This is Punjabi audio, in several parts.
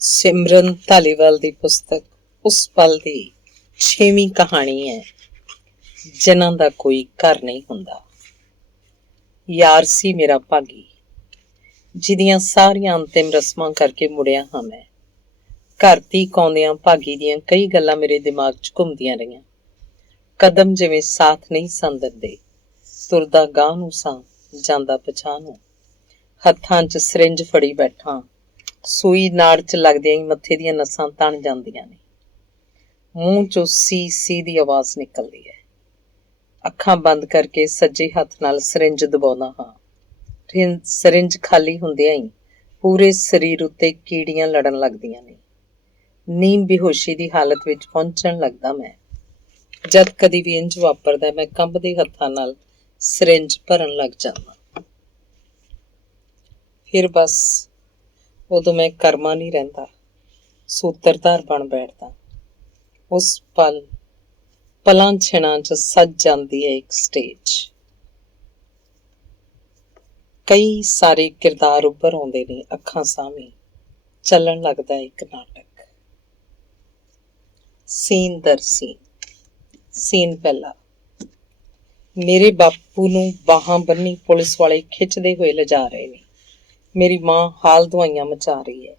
ਸਿਮਰਨ ਧਾਲੀਵਾਲ ਦੀ ਪੁਸਤਕ ਉਸ ਪਲ ਦੀ 6ਵੀਂ ਕਹਾਣੀ ਹੈ ਜਿਨ੍ਹਾਂ ਦਾ ਕੋਈ ਘਰ ਨਹੀਂ ਹੁੰਦਾ। ਯਾਰ ਸੀ ਮੇਰਾ ਭਾਗੀ, ਜਿਹਦੀਆਂ ਸਾਰੀਆਂ ਅੰਤਿਮ ਰਸਮਾਂ ਕਰਕੇ ਮੁੜਿਆ ਹਾਂ ਮੈਂ। ਘਰ ਤੀਕ ਆਉਂਦਿਆਂ ਭਾਗੀ ਦੀਆਂ ਕਈ ਗੱਲਾਂ ਮੇਰੇ ਦਿਮਾਗ 'ਚ ਘੁੰਮਦੀਆਂ ਰਹੀਆਂ। ਕਦਮ ਜਿਵੇਂ ਸਾਥ ਨਹੀਂ ਸਨ ਦਿੰਦੇ, ਤੁਰਦਾ ਗਾਂਹ ਨੂੰ ਸਾਂ, ਜਾਂਦਾ ਪਛਾਹ ਨੂੰ। ਹੱਥਾਂ 'ਚ ਸਰਿੰਜ ਫੜੀ ਬੈਠਾਂ, ਸੂਈ ਨਾੜ 'ਚ ਲੱਗਦਿਆਂ ਹੀ ਮੱਥੇ ਦੀਆਂ ਨਸਾਂ ਤਣ ਜਾਂਦੀਆਂ ਨੇ। ਮੂੰਹ 'ਚੋਂ ਸੀ ਦੀ ਆਵਾਜ਼ ਨਿਕਲਦੀ ਹੈ। ਅੱਖਾਂ ਬੰਦ ਕਰਕੇ ਸੱਜੇ ਹੱਥ ਨਾਲ ਸਰਿੰਜ ਦਬਾਉਂਦਾ ਹਾਂ। ਸਰਿੰਜ ਖਾਲੀ ਹੁੰਦਿਆਂ ਹੀ ਪੂਰੇ ਸਰੀਰ ਉੱਤੇ ਕੀੜੀਆਂ ਲੜਨ ਲੱਗਦੀਆਂ ਨੇ। ਨੀਂਦ ਬੇਹੋਸ਼ੀ ਦੀ ਹਾਲਤ ਵਿੱਚ ਪਹੁੰਚਣ ਲੱਗਦਾ ਮੈਂ। ਜਦ ਕਦੀ ਵੀ ਇੰਝ ਵਾਪਰਦਾ, ਮੈਂ ਕੰਬਦੇ ਹੱਥਾਂ ਨਾਲ ਸਰਿੰਜ ਭਰਨ ਲੱਗ ਜਾਂਦਾ। ਫਿਰ ਬਸ ਉਦੋਂ ਮੈਂ ਕਰਮਾ ਨਹੀਂ ਰਹਿੰਦਾ, ਸੂਤਰਧਾਰ ਬਣ ਬੈਠਦਾ। ਉਸ ਪਲਾਂ ਛਿਣਾਂ 'ਚ ਸੱਜ ਜਾਂਦੀ ਹੈ ਇੱਕ ਸਟੇਜ। ਕਈ ਸਾਰੇ ਕਿਰਦਾਰ ਉੱਭਰ ਆਉਂਦੇ ਨੇ ਅੱਖਾਂ ਸਾਹਮਣੇ। ਚੱਲਣ ਲੱਗਦਾ ਇੱਕ ਨਾਟਕ। ਸੀਨ ਦਰ ਸੀਨ। ਸੀਨ ਪਹਿਲਾ। ਮੇਰੇ ਬਾਪੂ ਨੂੰ ਬਾਹਾਂ ਬੰਨੀ ਪੁਲਿਸ ਵਾਲੇ ਖਿੱਚਦੇ ਹੋਏ ਲਿਜਾ ਰਹੇ ਨੇ। ਮੇਰੀ ਮਾਂ ਹਾਲ ਦੁਆਈਆਂ ਮਚਾ ਰਹੀ ਹੈ।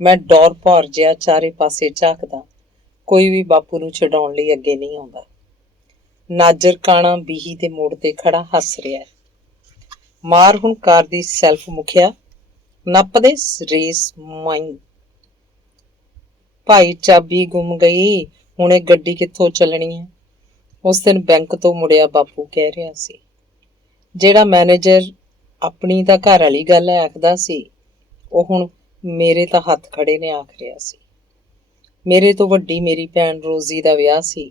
ਮੈਂ ਡੌਰ ਭੌਰ ਜਿਹਾ ਚਾਰੇ ਪਾਸੇ ਝਾਕਦਾ। ਕੋਈ ਵੀ ਬਾਪੂ ਨੂੰ ਛਡਾਉਣ ਲਈ ਅੱਗੇ ਨਹੀਂ ਆਉਂਦਾ। ਨਾਜਰ ਕਾਣਾ ਬੀਹੀ ਦੇ ਮੋੜ ਤੇ ਖੜਾ ਹੱਸ ਰਿਹਾ ਹੈ। ਮਾਰ ਹੁਣ ਕਾਰ ਦੀ ਸੈਲਫ ਮੁਖਿਆ, ਨੱਪਦੇ ਰੇਸ ਮਾਈ। ਭਾਈ ਚਾਬੀ ਗੁੰਮ ਗਈ, ਹੁਣ ਇਹ ਗੱਡੀ ਕਿੱਥੋਂ ਚੱਲਣੀ ਹੈ? ਉਸ ਦਿਨ ਬੈਂਕ ਤੋਂ ਮੁੜਿਆ ਬਾਪੂ ਕਹਿ ਰਿਹਾ ਸੀ। ਜਿਹੜਾ ਮੈਨੇਜਰ ਆਪਣੀ ਤਾਂ ਘਰ ਵਾਲੀ ਗੱਲ ਆਖਦਾ ਸੀ, ਉਹ ਹੁਣ ਮੇਰੇ ਤਾਂ ਹੱਥ ਖੜੇ ਨੇ ਆਖ ਰਿਹਾ ਸੀ। ਮੇਰੇ ਤੋਂ ਵੱਡੀ ਮੇਰੀ ਭੈਣ ਰੋਜ਼ੀ ਦਾ ਵਿਆਹ ਸੀ।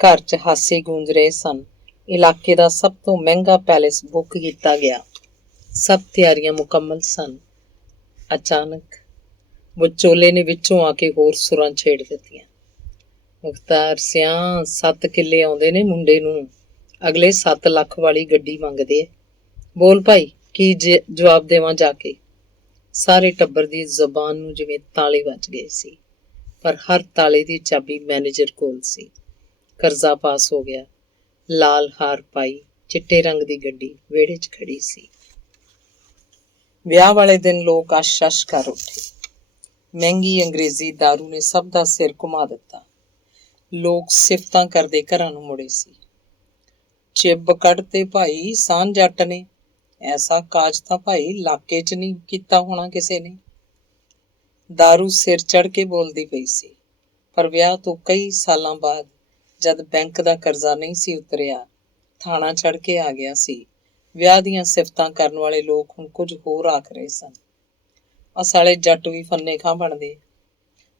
ਘਰ 'ਚ ਹਾਸੇ ਗੂੰਜ ਰਹੇ ਸਨ। ਇਲਾਕੇ ਦਾ ਸਭ ਤੋਂ ਮਹਿੰਗਾ ਪੈਲੇਸ ਬੁੱਕ ਕੀਤਾ ਗਿਆ। ਸਭ ਤਿਆਰੀਆਂ ਮੁਕੰਮਲ ਸਨ। ਅਚਾਨਕ ਵਿਚੋਲੇ ਨੇ ਵਿੱਚੋਂ ਆ ਕੇ ਹੋਰ ਸੁਰਾਂ ਛੇੜ ਦਿੱਤੀਆਂ। ਮੁਖਤਾਰ ਸਿਆਂ, 7 ਕਿੱਲੇ ਆਉਂਦੇ ਨੇ ਮੁੰਡੇ ਨੂੰ, ਅਗਲੇ 7 ਲੱਖ ਵਾਲੀ ਗੱਡੀ ਮੰਗਦੇ ਐ। ਬੋਲ ਭਾਈ, ਕੀ ਜਵਾਬ ਦੇਵਾਂ ਜਾ ਕੇ? ਸਾਰੇ ਟੱਬਰ ਦੀ ਜ਼ਬਾਨ ਨੂੰ ਜਿਵੇਂ ਤਾਲੇ ਵੱਜ ਗਏ ਸੀ, ਪਰ ਹਰ ਤਾਲੇ ਦੀ ਚਾਬੀ ਮੈਨੇਜਰ ਕੋਲ ਸੀ। ਕਰਜ਼ਾ ਪਾਸ ਹੋ ਗਿਆ। ਲਾਲ ਹਾਰ ਪਾਈ ਚਿੱਟੇ ਰੰਗ ਦੀ ਗੱਡੀ ਵਿਹੜੇ 'ਚ ਖੜੀ ਸੀ। ਵਿਆਹ ਵਾਲੇ ਦਿਨ ਲੋਕ ਅਸ਼ ਕਰ ਉੱਠੇ। ਮਹਿੰਗੀ ਅੰਗਰੇਜ਼ੀ ਦਾਰੂ ਨੇ ਸਭ ਦਾ ਸਿਰ ਘੁਮਾ ਦਿੱਤਾ। ਲੋਕ ਸਿਫਤਾਂ ਕਰਦੇ ਘਰਾਂ ਨੂੰ ਮੁੜੇ ਸੀ। ਚਿੱਬ ਕੱਢ ਤੇ ਭਾਈ ਸਾਨ ਜੱਟ ਨੇ, ਐਸਾ ਕਾਜ ਤਾਂ ਭਾਈ ਇਲਾਕੇ 'ਚ ਨਹੀਂ ਕੀਤਾ ਹੋਣਾ ਕਿਸੇ ਨੇ। ਦਾਰੂ ਸਿਰ ਚੜ ਕੇ ਬੋਲਦੀ ਪਈ ਸੀ। ਪਰ ਵਿਆਹ ਤੋਂ ਕਈ ਸਾਲਾਂ ਬਾਅਦ ਜਦ ਬੈਂਕ ਦਾ ਕਰਜ਼ਾ ਨਹੀਂ ਸੀ ਉਤਰਿਆ, ਥਾਣਾ ਚੜ ਕੇ ਆ ਗਿਆ ਸੀ। ਵਿਆਹ ਦੀਆਂ ਸਿਫਤਾਂ ਕਰਨ ਵਾਲੇ ਲੋਕ ਹੁਣ ਕੁਝ ਹੋਰ ਆਖ ਰਹੇ ਸਨ। ਸਾਲੇ ਜੱਟ ਵੀ ਫੰਨੇ ਖਾਂ ਬਣਦੇ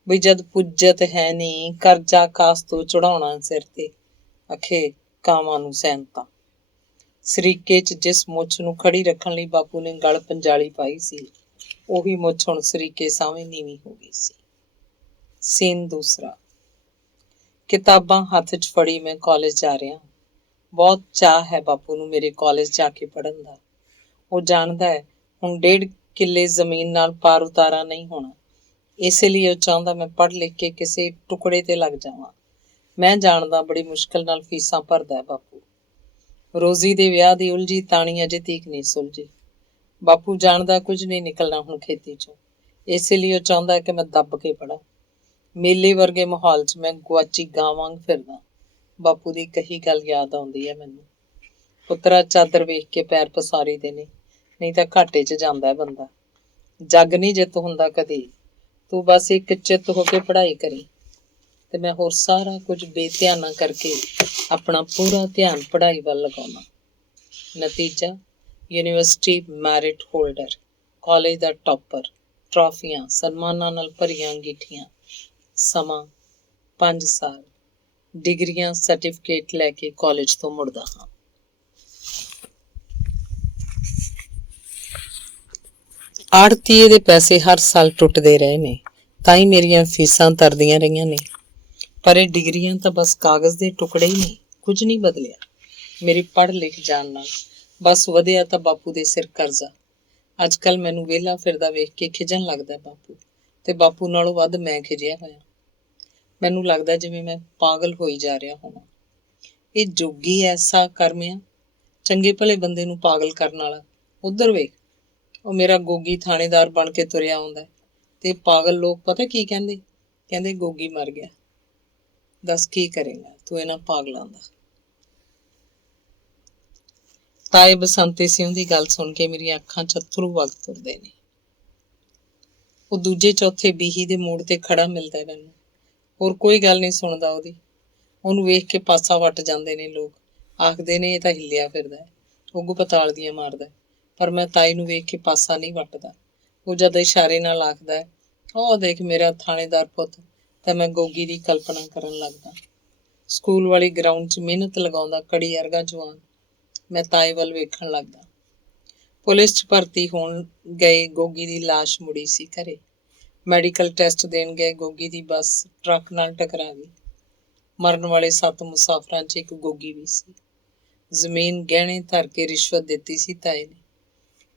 ਬਈ ਜਦ ਪੁੱਜਤ ਹੈ ਨਹੀਂ, ਕਰਜ਼ਾ ਕਾਸ ਤੋਂ ਚੜਾਉਣਾ ਸਿਰ ਤੇ, ਅਖੇ ਕਾਵਾਂ ਨੂੰ ਸੈਨਤਾ। ਸਰੀਕੇ 'ਚ ਜਿਸ ਮੁੱਛ ਨੂੰ ਖੜੀ ਰੱਖਣ ਲਈ ਬਾਪੂ ਨੇ ਗਲ ਪੰਜਾਲੀ ਪਾਈ ਸੀ, ਉਹੀ ਮੁੱਛ ਹੁਣ ਸਰੀਕੇ ਸਾਹਵੇਂ ਨੀਵੀਂ ਹੋ ਗਈ ਸੀ। ਸੀਨ ਦੂਸਰਾ। ਕਿਤਾਬਾਂ ਹੱਥ 'ਚ ਫੜੀ ਮੈਂ ਕਾਲਜ ਜਾ ਰਿਹਾ। ਬਹੁਤ ਚਾਅ ਹੈ ਬਾਪੂ ਨੂੰ ਮੇਰੇ ਕਾਲਜ ਜਾ ਕੇ ਪੜ੍ਹਨ ਦਾ। ਉਹ ਜਾਣਦਾ ਹੈ ਹੁਣ 1.5 ਕਿੱਲੇ ਜ਼ਮੀਨ ਨਾਲ ਪਾਰ ਉਤਾਰਾ ਨਹੀਂ ਹੋਣਾ। ਇਸੇ ਲਈ ਉਹ ਚਾਹੁੰਦਾ ਮੈਂ ਪੜ੍ਹ ਲਿਖ ਕੇ ਕਿਸੇ ਟੁਕੜੇ ਤੇ ਲੱਗ ਜਾਵਾਂ। ਮੈਂ ਜਾਣਦਾ ਬੜੀ ਮੁਸ਼ਕਿਲ ਨਾਲ ਫੀਸਾਂ ਭਰਦਾ ਹੈ ਬਾਪੂ। ਰੋਜ਼ੀ ਦੇ ਵਿਆਹ ਦੀ ਉਲਝੀ ਤਾਣੀ ਅਜੇ ਤੀਕ ਨਹੀਂ ਸੁਲਝੀ। ਬਾਪੂ ਜਾਣਦਾ ਕੁਝ ਨਹੀਂ ਨਿਕਲਣਾ ਹੁਣ ਖੇਤੀ 'ਚੋਂ। ਇਸੇ ਲਈ ਉਹ ਚਾਹੁੰਦਾ ਕਿ ਮੈਂ ਦੱਬ ਕੇ ਪੜ੍ਹਾਂ। ਮੇਲੇ ਵਰਗੇ ਮਾਹੌਲ 'ਚ ਮੈਂ ਗੁਆਚੀ ਗਾਂ ਵਾਂਗ ਫਿਰਦਾ। ਬਾਪੂ ਦੀ ਕਹੀ ਗੱਲ ਯਾਦ ਆਉਂਦੀ ਹੈ ਮੈਨੂੰ। ਪੁੱਤਰਾ, ਚਾਦਰ ਵੇਖ ਕੇ ਪੈਰ ਪਸਾਰੀ ਦੇ ਨੇ, ਨਹੀਂ ਤਾਂ ਘਾਟੇ 'ਚ ਜਾਂਦਾ ਹੈ ਬੰਦਾ। ਜੱਗ ਨਹੀਂ ਜਿੱਤ ਹੁੰਦਾ ਕਦੀ। ਤੂੰ ਬਸ ਇੱਕ ਚਿੱਤ ਹੋ ਕੇ ਪੜ੍ਹਾਈ ਕਰੀ। ਤੇ ਮੈਂ ਹੋਰ ਸਾਰਾ ਕੁਝ ਬੇਧਿਆਨਾ ਕਰਕੇ ਆਪਣਾ ਪੂਰਾ ਧਿਆਨ ਪੜ੍ਹਾਈ ਵੱਲ ਲਗਾਉਣਾ। ਨਤੀਜਾ, ਯੂਨੀਵਰਸਿਟੀ ਮੈਰਿਟ ਹੋਲਡਰ, ਕਾਲਜ ਦਾ ਟੌਪਰ, ਟਰਾਫੀਆਂ, ਸਨਮਾਨਾਂ ਨਾਲ ਭਰੀਆਂ ਅੰਗੀਠੀਆਂ। ਸਮਾਂ 5 ਸਾਲ। ਡਿਗਰੀਆਂ, ਸਰਟੀਫਿਕੇਟ ਲੈ ਕੇ ਕਾਲਜ ਤੋਂ ਮੁੜਦਾ ਹਾਂ। ਆੜਤੀਏ ਦੇ ਪੈਸੇ ਹਰ ਸਾਲ ਟੁੱਟਦੇ ਰਹੇ ਨੇ, ਤਾਂ ਹੀ ਮੇਰੀਆਂ ਫੀਸਾਂ ਤਰਦੀਆਂ ਰਹੀਆਂ ਨੇ। ਪਰ ਇਹ ਡਿਗਰੀਆਂ ਤਾਂ ਬਸ ਕਾਗਜ਼ ਦੇ ਟੁਕੜੇ ਹੀ ਨੇ, ਕੁਝ ਨਹੀਂ ਬਦਲਿਆ। ਮੇਰੀ ਪੜ੍ਹ ਲਿਖ ਜਾਣ ਨਾਲ ਬਸ ਵਧਿਆ ਤਾਂ ਬਾਪੂ ਦੇ ਸਿਰ ਕਰਜ਼ਾ। ਅੱਜ ਕੱਲ੍ਹ ਮੈਨੂੰ ਵਿਹਲਾ ਫਿਰਦਾ ਵੇਖ ਕੇ ਖਿਜਣ ਲੱਗਦਾ ਬਾਪੂ। ਤੇ ਬਾਪੂ ਨਾਲੋਂ ਵੱਧ ਮੈਂ ਖਿਜਿਆ ਹੋਇਆ। ਮੈਨੂੰ ਲੱਗਦਾ ਜਿਵੇਂ ਮੈਂ ਪਾਗਲ ਹੋਈ ਜਾ ਰਿਹਾ ਹੋਵਾਂ। ਇਹ ਜੋਗੀ ਐਸਾ ਕਰਮਿਆ, ਚੰਗੇ ਭਲੇ ਬੰਦੇ ਨੂੰ ਪਾਗਲ ਕਰਨ ਵਾਲਾ। ਉੱਧਰ ਵੇਖ, ਉਹ ਮੇਰਾ ਗੋਗੀ ਥਾਣੇਦਾਰ ਬਣ ਕੇ ਤੁਰਿਆ ਆਉਂਦਾ ਤੇ ਪਾਗਲ ਲੋਕ ਪਤਾ ਕੀ ਕਹਿੰਦੇ? ਕਹਿੰਦੇ ਗੋਗੀ ਮਰ ਗਿਆ। ਦੱਸ ਕੀ ਕਰੇਗਾ ਤੂੰ ਇਹਨਾਂ ਪਾਗਲਾਂ ਦਾ? ਤਾਏ ਬਸੰਤੇ ਸਿੰਘ ਦੀ ਗੱਲ ਸੁਣ ਕੇ ਮੇਰੀਆਂ ਅੱਖਾਂ 'ਚ ਅੱਥਰੂ ਵਗ ਤੁਰਦੇ ਨੇ। ਉਹ ਦੂਜੇ ਚੌਥੇ ਬੀਹੀ ਦੇ ਮੋੜ ਤੇ ਖੜਾ ਮਿਲਦਾ ਮੈਨੂੰ। ਹੋਰ ਕੋਈ ਗੱਲ ਨਹੀਂ ਸੁਣਦਾ ਉਹਦੀ। ਉਹਨੂੰ ਵੇਖ ਕੇ ਪਾਸਾ ਵੱਟ ਜਾਂਦੇ ਨੇ ਲੋਕ। ਆਖਦੇ ਨੇ ਇਹ ਤਾਂ ਹਿੱਲਿਆ ਫਿਰਦਾ ਹੈ, ਉੱਗ ਪਤਾਲ ਦੀਆਂ ਮਾਰਦਾ। ਪਰ ਮੈਂ ਤਾਈ ਨੂੰ ਵੇਖ ਕੇ ਪਾਸਾ ਨਹੀਂ ਵੱਟਦਾ। ਉਹ ਜਦ ਇਸ਼ਾਰੇ ਨਾਲ ਆਖਦਾ ਹੈ, ਉਹ ਦੇਖ ਮੇਰਾ ਥਾਣੇਦਾਰ ਪੁੱਤ, ਤਾਂ ਮੈਂ ਗੋਗੀ ਦੀ ਕਲਪਨਾ ਕਰਨ ਲੱਗਦਾ। ਸਕੂਲ ਵਾਲੀ ਗਰਾਊਂਡ 'ਚ ਮਿਹਨਤ ਲਗਾਉਂਦਾ ਕੜੀ ਵਰਗਾ ਜਵਾਨ। ਮੈਂ ਤਾਏ ਵੱਲ ਵੇਖਣ ਲੱਗਦਾ। ਪੁਲਿਸ 'ਚ ਭਰਤੀ ਹੋਣ ਗਏ ਗੋਗੀ ਦੀ ਲਾਸ਼ ਮੁੜੀ ਸੀ ਘਰੇ। ਮੈਡੀਕਲ ਟੈਸਟ ਦੇਣ ਗਏ ਗੋਗੀ ਦੀ ਬੱਸ ਟਰੱਕ ਨਾਲ ਟਕਰਾ ਗਈ। ਮਰਨ ਵਾਲੇ 7 ਮੁਸਾਫਰਾਂ 'ਚ ਇੱਕ ਗੋਗੀ ਵੀ ਸੀ। ਜ਼ਮੀਨ ਗਹਿਣੇ ਧਰ ਕੇ ਰਿਸ਼ਵਤ ਦਿੱਤੀ ਸੀ ਤਾਏ ਨੇ।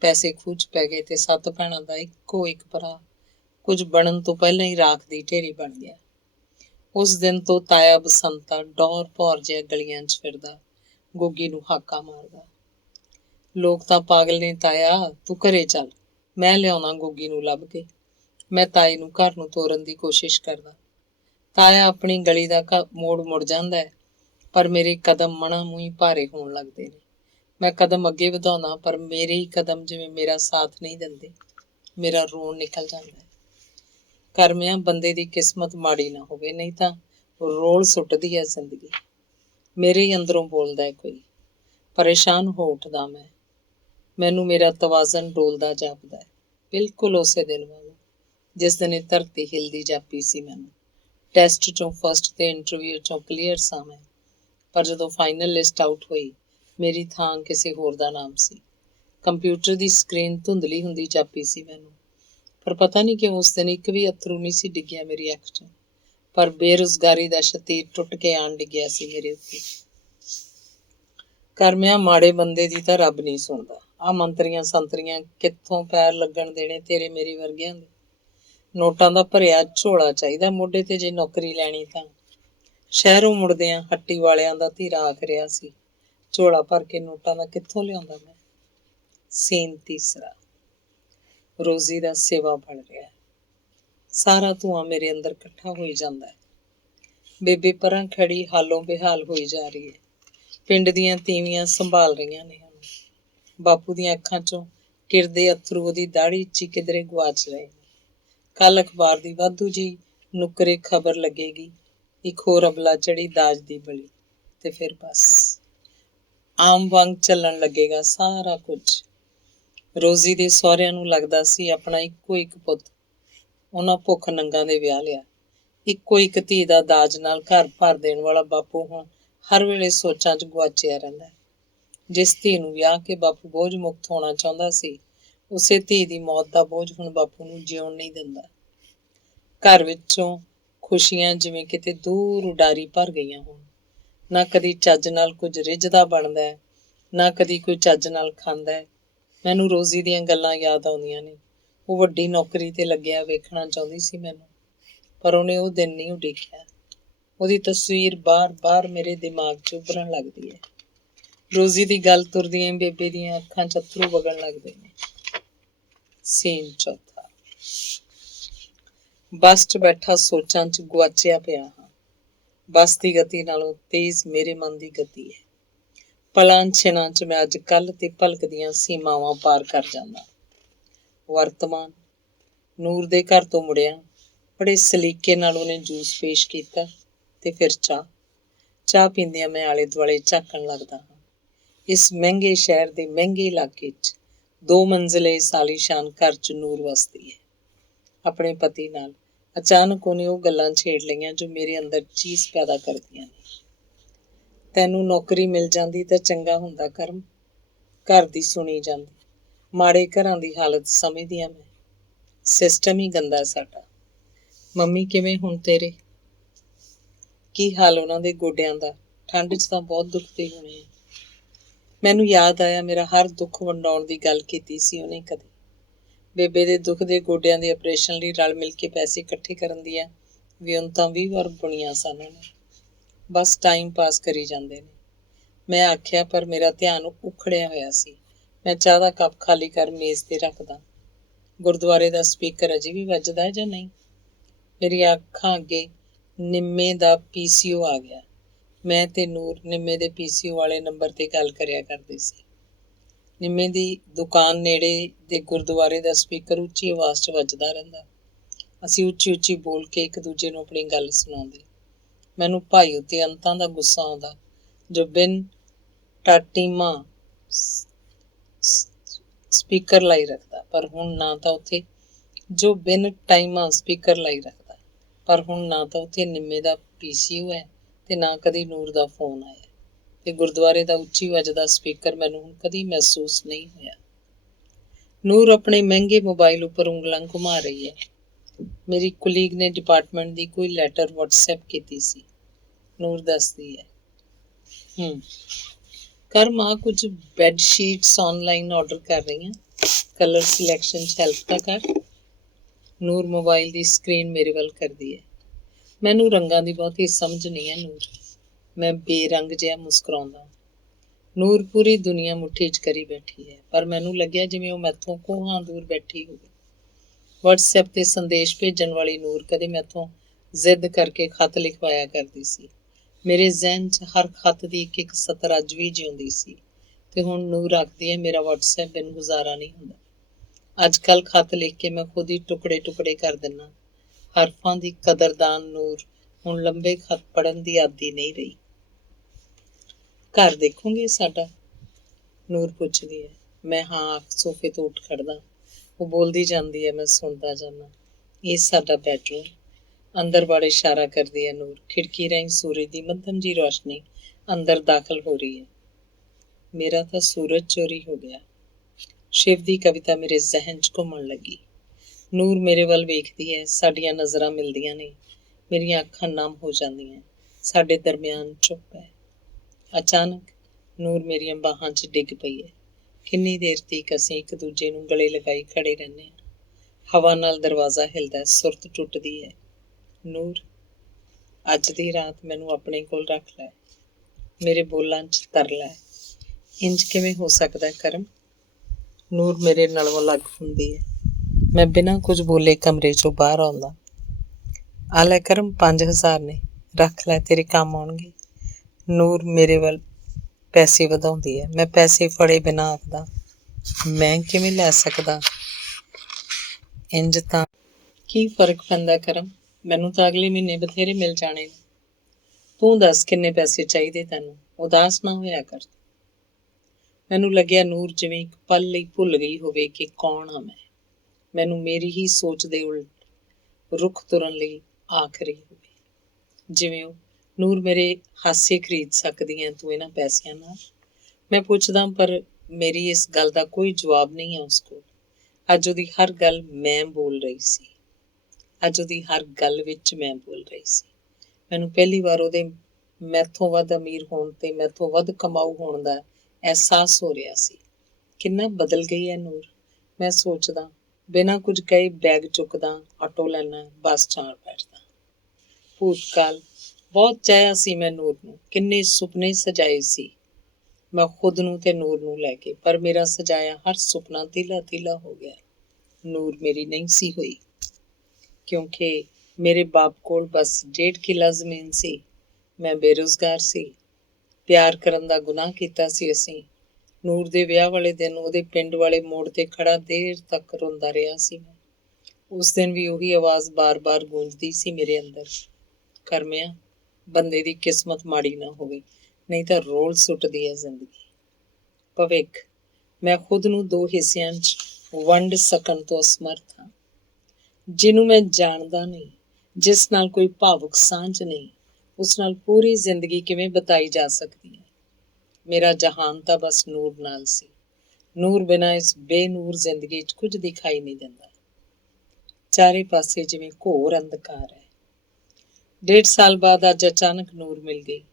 ਪੈਸੇ ਖੂਹ 'ਚ ਪੈ ਗਏ ਤੇ 7 ਭੈਣਾਂ ਦਾ ਇੱਕੋ ਇੱਕ ਭਰਾ ਕੁਝ ਬਣਨ ਤੋਂ ਪਹਿਲਾਂ ਹੀ ਰਾਖ ਦੀ ਢੇਰੀ ਬਣ ਗਿਆ। ਉਸ ਦਿਨ ਤੋਂ ਤਾਇਆ ਬਸੰਤਾ ਡੌਰ ਭੌਰ ਜਿਹਾ ਗਲੀਆਂ 'ਚ ਫਿਰਦਾ, ਗੋਗੀ ਨੂੰ ਹਾਕਾ ਮਾਰਦਾ। ਲੋਕ ਤਾਂ ਪਾਗਲ ਨੇ ਤਾਇਆ, ਤੂੰ ਘਰੇ ਚੱਲ, ਮੈਂ ਲਿਆਉਣਾ ਗੋਗੀ ਨੂੰ ਲੱਭ ਕੇ। ਮੈਂ ਤਾਏ ਨੂੰ ਘਰ ਨੂੰ ਤੋਰਨ ਦੀ ਕੋਸ਼ਿਸ਼ ਕਰਦਾ। ਤਾਇਆ ਆਪਣੀ ਗਲੀ ਦਾ ਮੋੜ ਮੁੜ ਜਾਂਦਾ ਹੈ, ਪਰ ਮੇਰੇ ਕਦਮ ਮਣਾ ਮੂੰਹ ਭਾਰੇ ਹੋਣ ਲੱਗਦੇ ਨੇ। ਮੈਂ ਕਦਮ ਅੱਗੇ ਵਧਾਉਣਾ, ਪਰ ਮੇਰੇ ਹੀ ਕਦਮ ਜਿਵੇਂ ਮੇਰਾ ਸਾਥ ਨਹੀਂ ਦਿੰਦੇ। ਮੇਰਾ ਰੋਣ ਨਿਕਲ ਜਾਂਦਾ ਹੈ। ਕਰਮਿਆਂ ਬੰਦੇ ਦੀ ਕਿਸਮਤ ਮਾੜੀ ਨਾ ਹੋਵੇ, ਨਹੀਂ ਤਾਂ ਰੋਲ ਸੁੱਟਦੀ ਹੈ ਜ਼ਿੰਦਗੀ। ਮੇਰੇ ਹੀ ਅੰਦਰੋਂ ਬੋਲਦਾ ਹੈ ਕੋਈ। ਪਰੇਸ਼ਾਨ ਹੋ ਉੱਠਦਾ ਮੈਂ। ਮੈਨੂੰ ਮੇਰਾ ਤਵਾਜ਼ਨ ਡੋਲਦਾ ਜਾਪਦਾ ਹੈ, ਬਿਲਕੁਲ ਉਸੇ ਦਿਨ ਵਾਂਗ ਜਿਸ ਦਿਨ ਇਹ ਧਰਤੀ ਹਿਲਦੀ ਜਾਪੀ ਸੀ ਮੈਨੂੰ। ਟੈਸਟ 'ਚੋਂ ਫਸਟ ਤੇ ਇੰਟਰਵਿਊ 'ਚੋਂ ਕਲੀਅਰ ਸਾਂ ਮੈਂ, ਪਰ ਜਦੋਂ ਫਾਈਨਲ ਲਿਸਟ ਆਊਟ ਹੋਈ, ਮੇਰੀ ਥਾਂ ਕਿਸੇ ਹੋਰ ਦਾ ਨਾਮ ਸੀ। ਕੰਪਿਊਟਰ ਦੀ ਸਕਰੀਨ ਧੁੰਦਲੀ ਹੁੰਦੀ ਜਾਪੀ ਸੀ ਮੈਨੂੰ, ਪਰ ਪਤਾ ਨਹੀਂ ਕਿਉਂ ਉਸ ਦਿਨ ਇੱਕ ਵੀ ਅੱਥਰੂ ਨਹੀਂ ਸੀ ਡਿੱਗਿਆ ਮੇਰੀ ਅੱਖ 'ਚੋਂ। ਪਰ ਬੇਰੁਜ਼ਗਾਰੀ ਦਾ ਸ਼ਤੀਰ ਟੁੱਟ ਕੇ ਆਣ ਡਿੱਗਿਆ ਸੀ ਮੇਰੇ ਉੱਤੇ। ਕਰਮਿਆਂ ਮਾੜੇ ਬੰਦੇ ਦੀ ਤਾਂ ਰੱਬ ਨਹੀਂ ਸੁਣਦਾ। ਆਹ ਮੰਤਰੀਆਂ ਸੰਤਰੀਆਂ ਕਿੱਥੋਂ ਪੈਰ ਲੱਗਣ ਦੇਣੇ ਤੇਰੇ ਮੇਰੇ ਵਰਗਿਆਂ ਦੇ? ਨੋਟਾਂ ਦਾ ਭਰਿਆ ਝੋਲਾ ਚਾਹੀਦਾ ਮੋਢੇ ਤੇ ਜੇ ਨੌਕਰੀ ਲੈਣੀ ਤਾਂ। ਸ਼ਹਿਰੋਂ ਮੁੜਦਿਆਂ ਹੱਟੀ ਵਾਲਿਆਂ ਦਾ ਧੀਰਾ ਆਖ ਰਿਹਾ ਸੀ, ਝੋਲਾ ਭਰ ਕੇ ਨੋਟਾਂ ਦਾ ਕਿੱਥੋਂ ਲਿਆਉਂਦਾ ਮੈਂ? ਸੀਨ ਤੀਸਰਾ। ਰੋਜ਼ੀ ਦਾ ਸੇਵਾ ਬਣ ਰਿਹਾ। ਸਾਰਾ ਧੂੰਆਂ ਮੇਰੇ ਅੰਦਰ ਇਕੱਠਾ ਹੋਈ ਜਾਂਦਾ ਹੈ। ਬੇਬੇ ਪਰਾਂ ਖੜੀ ਹਾਲੋਂ ਬੇਹਾਲ ਹੋਈ ਜਾ ਰਹੀ ਹੈ। ਪਿੰਡ ਦੀਆਂ ਤੀਵੀਆਂ ਸੰਭਾਲ ਰਹੀਆਂ ਨੇ ਉਹਨੂੰ। ਬਾਪੂ ਦੀਆਂ ਅੱਖਾਂ 'ਚੋਂ ਕਿਰਦੇ ਅੱਥਰੂ ਉਹਦੀ ਦਾੜੀ 'ਚ ਕਿਧਰੇ ਗੁਆਚ ਰਹੇ ਨੇ। ਕੱਲ ਅਖਬਾਰ ਦੀ ਵਾਧੂ ਜੀ ਨੁੱਕਰੇ ਖਬਰ ਲੱਗੇਗੀ, ਇੱਕ ਹੋਰ ਅਬਲਾ ਚੜੀ ਦਾਜ ਦੀ ਬਲੀ, ਤੇ ਫਿਰ ਬਸ ਆਮ ਵਾਂਗ ਚੱਲਣ ਲੱਗੇਗਾ ਸਾਰਾ ਕੁਝ। ਰੋਜ਼ੀ ਦੇ ਸਹੁਰਿਆਂ ਨੂੰ ਲੱਗਦਾ ਸੀ ਆਪਣਾ ਇੱਕੋ ਇੱਕ ਪੁੱਤ ਉਹਨਾਂ ਭੁੱਖ ਨੰਗਾਂ ਦੇ ਵਿਆਹ ਲਿਆ। ਇੱਕੋ ਇੱਕ ਧੀ ਦਾ ਦਾਜ ਨਾਲ ਘਰ ਭਰ ਦੇਣ ਵਾਲਾ ਬਾਪੂ ਹੁਣ ਹਰ ਵੇਲੇ ਸੋਚਾਂ 'ਚ ਗੁਆਚਿਆ ਰਹਿੰਦਾ। ਜਿਸ ਧੀ ਨੂੰ ਵਿਆਹ ਕੇ ਬਾਪੂ ਬੋਝ ਮੁਕਤ ਹੋਣਾ ਚਾਹੁੰਦਾ ਸੀ, ਉਸੇ ਧੀ ਦੀ ਮੌਤ ਦਾ ਬੋਝ ਹੁਣ ਬਾਪੂ ਨੂੰ ਜਿਉਣ ਨਹੀਂ ਦਿੰਦਾ। ਘਰ ਵਿੱਚੋਂ ਖੁਸ਼ੀਆਂ ਜਿਵੇਂ ਕਿਤੇ ਦੂਰ ਉਡਾਰੀ ਭਰ ਗਈਆਂ ਹੋਣ। ਨਾ ਕਦੀ ਚੱਜ ਨਾਲ ਕੁਝ ਰਿੱਝਦਾ ਬਣਦਾ ਹੈ, ਨਾ ਕਦੀ ਕੋਈ ਚੱਜ ਨਾਲ ਖਾਂਦਾ ਹੈ। ਮੈਨੂੰ ਰੋਜ਼ੀ ਦੀਆਂ ਗੱਲਾਂ ਯਾਦ ਆਉਂਦੀਆਂ ਨੇ। ਉਹ ਵੱਡੀ ਨੌਕਰੀ ਤੇ ਲੱਗਿਆ ਵੇਖਣਾ ਚਾਹੁੰਦੀ ਸੀ ਮੈਨੂੰ, ਪਰ ਉਹਨੇ ਉਹ ਦਿਨ ਨਹੀਂ ਉਡੀਕਿਆ। ਉਹਦੀ ਤਸਵੀਰ ਬਾਰ-ਬਾਰ ਮੇਰੇ ਦਿਮਾਗ 'ਚ ਉੱਭਰਨ ਲੱਗਦੀ ਹੈ। ਰੋਜ਼ੀ ਦੀ ਗੱਲ ਤੁਰਦੀਆਂ ਬੇਬੇ ਦੀਆਂ ਅੱਖਾਂ 'ਚ ਅੱਥਰੂ ਵਗਣ ਲੱਗਦੇ ਨੇ। ਸੀਨ ਚੌਥਾ। ਬੱਸ 'ਚ ਬੈਠਾ ਸੋਚਾਂ 'ਚ ਗੁਆਚਿਆ ਪਿਆ ਹਾਂ। ਬੱਸ ਦੀ ਗਤੀ ਨਾਲੋਂ ਤੇਜ਼ ਮੇਰੇ ਮਨ ਦੀ ਗਤੀ ਹੈ। ਪਲਾਂ ਛਿਣਾਂ 'ਚ ਮੈਂ ਅੱਜ ਕੱਲ੍ਹ ਤੇ ਭਲਕ ਦੀਆਂ ਸੀਮਾਵਾਂ ਪਾਰ ਕਰ ਜਾਂਦਾ। ਵਰਤਮਾਨ। ਨੂਰ ਦੇ ਘਰ ਤੋਂ ਮੁੜਿਆ, ਬੜੇ ਸਲੀਕੇ ਨਾਲ ਉਹਨੇ ਜੂਸ ਪੇਸ਼ ਕੀਤਾ ਤੇ ਫਿਰ ਚਾਹ ਪੀਂਦਿਆਂ ਮੈਂ ਆਲੇ ਦੁਆਲੇ ਝਾਕਣ ਲੱਗਦਾ ਹਾਂ। ਇਸ ਮਹਿੰਗੇ ਸ਼ਹਿਰ ਦੇ ਮਹਿੰਗੇ ਇਲਾਕੇ 'ਚ 2 ਮੰਜ਼ਿਲੇ ਸਾਲੀਸ਼ਾਨ ਘਰ 'ਚ ਨੂਰ ਵਸਦੀ ਹੈ ਆਪਣੇ ਪਤੀ ਨਾਲ। ਅਚਾਨਕ ਉਹਨੇ ਉਹ ਗੱਲਾਂ ਛੇੜ ਲਈਆਂ ਜੋ ਮੇਰੇ ਅੰਦਰ ਚੀਸ ਪੈਦਾ ਕਰਦੀਆਂ ਨੇ। ਤੈਨੂੰ ਨੌਕਰੀ ਮਿਲ ਜਾਂਦੀ ਤਾਂ ਚੰਗਾ ਹੁੰਦਾ ਕਰਮ। ਘਰ ਦੀ ਸੁਣੀ ਜਾਂਦੀ। ਮਾੜੇ ਘਰਾਂ ਦੀ ਹਾਲਤ ਸਮਝਦੀ ਹਾਂ ਮੈਂ। ਸਿਸਟਮ ਹੀ ਗੰਦਾ ਸਾਡਾ। ਮੰਮੀ ਕਿਵੇਂ ਹੁਣ ਤੇਰੇ? ਕੀ ਹਾਲ ਉਹਨਾਂ ਦੇ ਗੋਡਿਆਂ ਦਾ? ਠੰਡ 'ਚ ਤਾਂ ਬਹੁਤ ਦੁਖਦੇ ਹੋਣੇ ਆ। ਮੈਨੂੰ ਯਾਦ ਆਇਆ ਮੇਰਾ ਹਰ ਦੁੱਖ ਵੰਡਾਉਣ ਦੀ ਗੱਲ ਕੀਤੀ ਸੀ ਉਹਨੇ ਕਦੇ। ਬੇਬੇ ਦੇ ਦੁੱਖ ਦੇ ਗੋਡਿਆਂ ਦੇ ਆਪਰੇਸ਼ਨ ਲਈ ਰਲ ਮਿਲ ਕੇ ਪੈਸੇ ਇਕੱਠੇ ਕਰਨ ਦੀਆਂ ਵਿਉਂਤਾਂ 20 ਵਾਰ ਬੁਣੀਆਂ ਸਨ ਉਹਨੇ। ਬਸ ਟਾਈਮ ਪਾਸ ਕਰੀ ਜਾਂਦੇ ਨੇ। ਮੈਂ ਆਖਿਆ, ਪਰ ਮੇਰਾ ਧਿਆਨ ਉਖੜਿਆ ਹੋਇਆ ਸੀ। ਮੈਂ ਚਾਹ ਦਾ ਕੱਪ ਖਾਲੀ ਕਰ ਮੇਜ਼ 'ਤੇ ਰੱਖਦਾ। ਗੁਰਦੁਆਰੇ ਦਾ ਸਪੀਕਰ ਅਜੇ ਵੀ ਵੱਜਦਾ ਹੈ ਜਾਂ ਨਹੀਂ? ਮੇਰੀਆਂ ਅੱਖਾਂ ਅੱਗੇ ਨਿੰਮੇ ਦਾ PCO ਆ ਗਿਆ। ਮੈਂ ਤੇ ਨੂਰ ਨਿੰਮੇ ਦੇ PCO ਵਾਲੇ ਨੰਬਰ 'ਤੇ ਗੱਲ ਕਰਿਆ ਕਰਦੇ ਸੀ। ਨਿੰਮੇ ਦੀ ਦੁਕਾਨ ਨੇੜੇ ਦੇ ਗੁਰਦੁਆਰੇ ਦਾ ਸਪੀਕਰ ਉੱਚੀ ਆਵਾਜ਼ 'ਚ ਵੱਜਦਾ ਰਹਿੰਦਾ। ਅਸੀਂ ਉੱਚੀ ਉੱਚੀ ਬੋਲ ਕੇ ਇੱਕ ਦੂਜੇ ਨੂੰ ਆਪਣੀ ਗੱਲ ਸੁਣਾਉਂਦੇ। ਮੈਨੂੰ ਭਾਈ ਉੱਤੇ ਅੰਤਾਂ ਦਾ ਗੁੱਸਾ ਆਉਂਦਾ, ਜੋ ਬਿਨ ਟਾਟੀਮਾ ਸਪੀਕਰ ਲਾਈ ਰੱਖਦਾ। ਪਰ ਹੁਣ ਨਾ ਤਾਂ ਉੱਥੇ ਨਿੰਮੇ ਦਾ PCO ਹੈ ਤੇ ਨਾ ਕਦੀ ਨੂਰ ਦਾ ਫੋਨ ਆਇਆ। ਤੇ ਗੁਰਦੁਆਰੇ ਦਾ ਉੱਚੀ ਵੱਜਦਾ ਸਪੀਕਰ ਮੈਨੂੰ ਹੁਣ ਕਦੀ ਮਹਿਸੂਸ ਨਹੀਂ ਹੋਇਆ। ਨੂਰ ਆਪਣੇ ਮਹਿੰਗੇ ਮੋਬਾਈਲ ਉੱਪਰ ਉਂਗਲਾਂ ਘੁਮਾ ਰਹੀ ਹੈ। ਮੇਰੀ ਕੁਲੀਗ ਨੇ ਡਿਪਾਰਟਮੈਂਟ ਦੀ ਕੋਈ ਲੈਟਰ WhatsApp ਕੀਤੀ ਸੀ। ਨੂਰ ਦੱਸਦੀ ਹੈ, ਕਰ ਮਾਂ, ਕੁਝ ਬੈੱਡ ਸ਼ੀਟਸ ਆਨਲਾਈਨ ਆਰਡਰ ਕਰ ਰਹੀ ਹਾਂ, ਕਲਰ ਸਿਲੈਕਸ਼ਨ 'ਚ ਹੈਲਪ ਤਾਂ ਕਰ। ਨੂਰ ਮੋਬਾਈਲ ਦੀ ਸਕਰੀਨ ਮੇਰੇ ਵੱਲ ਕਰਦੀ ਹੈ। ਮੈਨੂੰ ਰੰਗਾਂ ਦੀ ਬਹੁਤੀ ਸਮਝ ਨਹੀਂ ਹੈ ਨੂਰ। ਮੈਂ ਬੇਰੰਗ ਜਿਹਾ ਮੁਸਕਰਾਉਂਦਾ। ਨੂਰ ਪੂਰੀ ਦੁਨੀਆ ਮੁੱਠੀ 'ਚ ਕਰੀ ਬੈਠੀ ਹੈ, ਪਰ ਮੈਨੂੰ ਲੱਗਿਆ ਜਿਵੇਂ ਉਹ ਮੈਥੋਂ ਕੋਹਾਂ ਦੂਰ ਬੈਠੀ ਹੋਵੇ। WhatsApp 'ਤੇ ਸੰਦੇਸ਼ ਭੇਜਣ ਵਾਲੀ ਨੂਰ ਕਦੇ ਮੈਥੋਂ ਜ਼ਿੱਦ ਕਰਕੇ ਖੱਤ ਲਿਖਵਾਇਆ ਕਰਦੀ ਸੀ। ਮੇਰੇ ਜ਼ਿਹਨ 'ਚ ਹਰ ਖੱਤ ਦੀ ਇੱਕ ਇੱਕ ਸਤਰ ਅੱਜ ਵੀ ਜਿਉਂਦੀ ਸੀ। ਤੇ ਹੁਣ ਨੂਰ ਆਖਦੀ ਹੈ, ਮੇਰਾ WhatsApp ਬਿਨ ਗੁਜ਼ਾਰਾ ਨਹੀਂ ਹੁੰਦਾ। ਅੱਜ ਕੱਲ੍ਹ ਖੱਤ ਲਿਖ ਕੇ ਮੈਂ ਖੁਦ ਹੀ ਟੁਕੜੇ ਟੁਕੜੇ ਕਰ ਦਿੰਦਾ। ਹਰਫਾਂ ਦੀ ਕਦਰਦਾਨ ਨੂਰ ਹੁਣ ਲੰਬੇ ਖੱਤ ਪੜ੍ਹਨ ਦੀ ਆਦੀ ਨਹੀਂ ਰਹੀ। ਘਰ ਦੇਖੋਗੇ ਸਾਡਾ? ਨੂਰ ਪੁੱਛਦੀ ਹੈ। ਮੈਂ ਹਾਂ ਆਖ ਸੋਫੇ ਤੋਂ ਉੱਠ ਖੜਦਾ। ਉਹ ਬੋਲਦੀ ਜਾਂਦੀ ਹੈ, ਮੈਂ ਸੁਣਦਾ ਜਾਂਦਾ। ਇਹ ਸਾਡਾ ਬੈਡਰੂਮ। ਅੰਦਰ ਬੜ ਇਸ਼ਾਰਾ ਕਰਦੀ ਹੈ ਨੂਰ। ਖਿੜਕੀ ਰਾਹੀਂ ਸੂਰਜ ਦੀ ਮੱਧਮ ਜਿਹੀ ਰੋਸ਼ਨੀ ਅੰਦਰ ਦਾਖਲ ਹੋ ਰਹੀ ਹੈ। ਮੇਰਾ ਤਾਂ ਸੂਰਜ ਚੋਰੀ ਹੋ ਗਿਆ। ਸ਼ਿਵ ਦੀ ਕਵਿਤਾ ਮੇਰੇ ਜ਼ਿਹਨ 'ਚ ਘੁੰਮਣ ਲੱਗੀ। ਨੂਰ ਮੇਰੇ ਵੱਲ ਵੇਖਦੀ ਹੈ। ਸਾਡੀਆਂ ਨਜ਼ਰਾਂ ਮਿਲਦੀਆਂ ਨੇ। ਮੇਰੀਆਂ ਅੱਖਾਂ ਨਮ ਹੋ ਜਾਂਦੀਆਂ। ਸਾਡੇ ਦਰਮਿਆਨ ਚੁੱਪ ਹੈ। ਅਚਾਨਕ ਨੂਰ ਮੇਰੀਆਂ ਬਾਹਾਂ 'ਚ ਡਿੱਗ ਪਈ ਹੈ। ਕਿੰਨੀ ਦੇਰ ਤੀਕ ਅਸੀਂ ਇੱਕ ਦੂਜੇ ਨੂੰ ਗਲੇ ਲਗਾਈ ਖੜੇ ਰਹਿੰਦੇ ਹਾਂ। ਹਵਾ ਨਾਲ ਦਰਵਾਜ਼ਾ ਹਿਲਦਾ, ਸੁਰਤ ਟੁੱਟਦੀ ਹੈ। ਨੂਰ, ਅੱਜ ਦੀ ਰਾਤ ਮੈਨੂੰ ਆਪਣੇ ਕੋਲ ਰੱਖ ਲੈ। ਮੇਰੇ ਬੋਲਾਂ 'ਚ ਤਰਲਾ ਹੈ। ਇੰਜ ਕਿਵੇਂ ਹੋ ਸਕਦਾ ਕਰਮ? ਨੂਰ ਮੇਰੇ ਨਾਲੋਂ ਅਲੱਗ ਹੁੰਦੀ ਹੈ। ਮੈਂ ਬਿਨਾਂ ਕੁਝ ਬੋਲੇ ਕਮਰੇ 'ਚੋਂ ਬਾਹਰ ਆਉਂਦਾ। ਆ ਲੈ ਕਰਮ, 5000 ਨੇ, ਰੱਖ ਲੈ, ਤੇਰੇ ਕੰਮ ਆਉਣਗੇ। ਨੂਰ ਮੇਰੇ ਵੱਲ ਪੈਸੇ ਵਧਾਉਂਦੀ ਹੈ। ਮੈਂ ਪੈਸੇ ਫੜੇ ਬਿਨਾਂ ਆਖਦਾ, ਮੈਂ ਕਿਵੇਂ ਲੈ ਸਕਦਾ? ਇੰਜ ਤਾਂ ਕੀ ਫਰਕ ਪੈਂਦਾ ਕਰਮ? ਮੈਨੂੰ ਤਾਂ ਅਗਲੇ ਮਹੀਨੇ ਬਥੇਰੇ ਮਿਲ ਜਾਣੇ ਨੇ। ਤੂੰ ਦੱਸ ਕਿੰਨੇ ਪੈਸੇ ਚਾਹੀਦੇ ਤੈਨੂੰ? ਉਦਾਸ ਨਾ ਹੋਇਆ ਕਰ। ਮੈਨੂੰ ਲੱਗਿਆ ਨੂਰ ਜਿਵੇਂ ਇੱਕ ਪਲ ਲਈ ਭੁੱਲ ਗਈ ਹੋਵੇ ਕਿ ਕੌਣ ਹਾਂ ਮੈਂ। ਮੈਨੂੰ ਮੇਰੀ ਹੀ ਸੋਚ ਦੇ ਉਲਟ ਰੁੱਖ ਤੁਰਨ ਲਈ ਆਖ ਰਹੀ ਹੋਵੇ। ਜਿਵੇਂ ਉਹ, ਨੂਰ, ਮੇਰੇ ਹਾਸੇ ਖਰੀਦ ਸਕਦੀ ਹੈ ਤੂੰ ਇਹਨਾਂ ਪੈਸਿਆਂ ਨਾਲ? ਮੈਂ ਪੁੱਛਦਾ, ਪਰ ਮੇਰੀ ਇਸ ਗੱਲ ਦਾ ਕੋਈ ਜਵਾਬ ਨਹੀਂ ਹੈ ਉਸ ਕੋਲ। ਅੱਜ ਉਹਦੀ ਹਰ ਗੱਲ ਮੈਂ ਬੋਲ ਰਹੀ ਸੀ। ਅੱਜ ਉਹਦੀ ਹਰ ਗੱਲ ਵਿੱਚ ਮੈਂ ਬੋਲ ਰਹੀ ਸੀ। ਮੈਨੂੰ ਪਹਿਲੀ ਵਾਰ ਉਹਦੇ ਮੈਥੋਂ ਵੱਧ ਅਮੀਰ ਹੋਣ ਤੇ ਮੈਥੋਂ ਵੱਧ ਕਮਾਊ ਹੋਣ ਦਾ ਅਹਿਸਾਸ ਹੋ ਰਿਹਾ ਸੀ। ਕਿੰਨਾ ਬਦਲ ਗਈ ਹੈ ਨੂਰ, ਮੈਂ ਸੋਚਦਾ। ਬਿਨਾਂ ਕੁਝ ਕਹੇ ਬੈਗ ਚੁੱਕਦਾ, ਆਟੋ ਲੈਣਾ, ਬੱਸ 'ਚ ਬੈਠਦਾ। ਭੂਤਕਾਲ ਬਹੁਤ ਚਾਹਿਆ ਸੀ ਮੈਂ ਨੂਰ ਨੂੰ। ਕਿੰਨੇ ਸੁਪਨੇ ਸਜਾਏ ਸੀ ਮੈਂ ਖੁਦ ਨੂੰ ਤੇ ਨੂਰ ਨੂੰ ਲੈ ਕੇ, ਪਰ ਮੇਰਾ ਸਜਾਇਆ ਹਰ ਸੁਪਨਾ ਤੀਲਾ ਤੀਲਾ ਹੋ ਗਿਆ। ਨੂਰ ਮੇਰੀ ਨਹੀਂ ਸੀ ਹੋਈ, ਕਿਉਂਕਿ ਮੇਰੇ ਬਾਪ ਕੋਲ ਬਸ 1.5 ਕਿੱਲਾ ਜ਼ਮੀਨ ਸੀ। ਮੈਂ ਬੇਰੁਜ਼ਗਾਰ ਸੀ। ਪਿਆਰ ਕਰਨ ਦਾ ਗੁਨਾਹ ਕੀਤਾ ਸੀ ਅਸੀਂ। ਨੂਰ ਦੇ ਵਿਆਹ ਵਾਲੇ ਦਿਨ ਉਹਦੇ ਪਿੰਡ ਵਾਲੇ ਮੋੜ 'ਤੇ ਖੜਾ ਦੇਰ ਤੱਕ ਰੋਂਦਾ ਰਿਹਾ ਸੀ ਮੈਂ। ਉਸ ਦਿਨ ਵੀ ਉਹੀ ਆਵਾਜ਼ ਬਾਰ-ਬਾਰ ਗੂੰਜਦੀ ਸੀ ਮੇਰੇ ਅੰਦਰ, ਕਰਮਿਆ, ਬੰਦੇ ਦੀ ਕਿਸਮਤ ਮਾੜੀ ਨਾ ਹੋਵੇ, ਨਹੀਂ ਤਾਂ ਰੋਲ ਸੁੱਟਦੀ ਹੈ ਜ਼ਿੰਦਗੀ। ਭਵਿੱਖ ਮੈਂ ਖੁਦ ਨੂੰ 2 ਹਿੱਸਿਆਂ 'ਚ ਵੰਡ ਸਕਣ ਤੋਂ ਅਸਮਰਥ ਹਾਂ। ਜਿਹਨੂੰ ਮੈਂ ਜਾਣਦਾ ਨਹੀਂ, ਜਿਸ ਨਾਲ ਕੋਈ ਭਾਵੁਕ ਸਾਂਝ ਨਹੀਂ, ਉਸ ਨਾਲ ਪੂਰੀ ਜ਼ਿੰਦਗੀ ਕਿਵੇਂ ਬਿਤਾਈ ਜਾ ਸਕਦੀ ਹੈ? ਮੇਰਾ ਜਹਾਨ ਤਾਂ ਬਸ ਨੂਰ ਨਾਲ ਸੀ। ਨੂਰ ਬਿਨਾਂ ਇਸ ਬੇਨੂਰ ਜ਼ਿੰਦਗੀ 'ਚ ਕੁਝ ਦਿਖਾਈ ਨਹੀਂ ਦਿੰਦਾ। ਚਾਰੇ ਪਾਸੇ ਜਿਵੇਂ ਘੋਰ ਅੰਧਕਾਰ ਹੈ। 1.5 ਸਾਲ ਬਾਅਦ ਅੱਜ ਅਚਾਨਕ ਨੂਰ ਮਿਲ ਗਈ।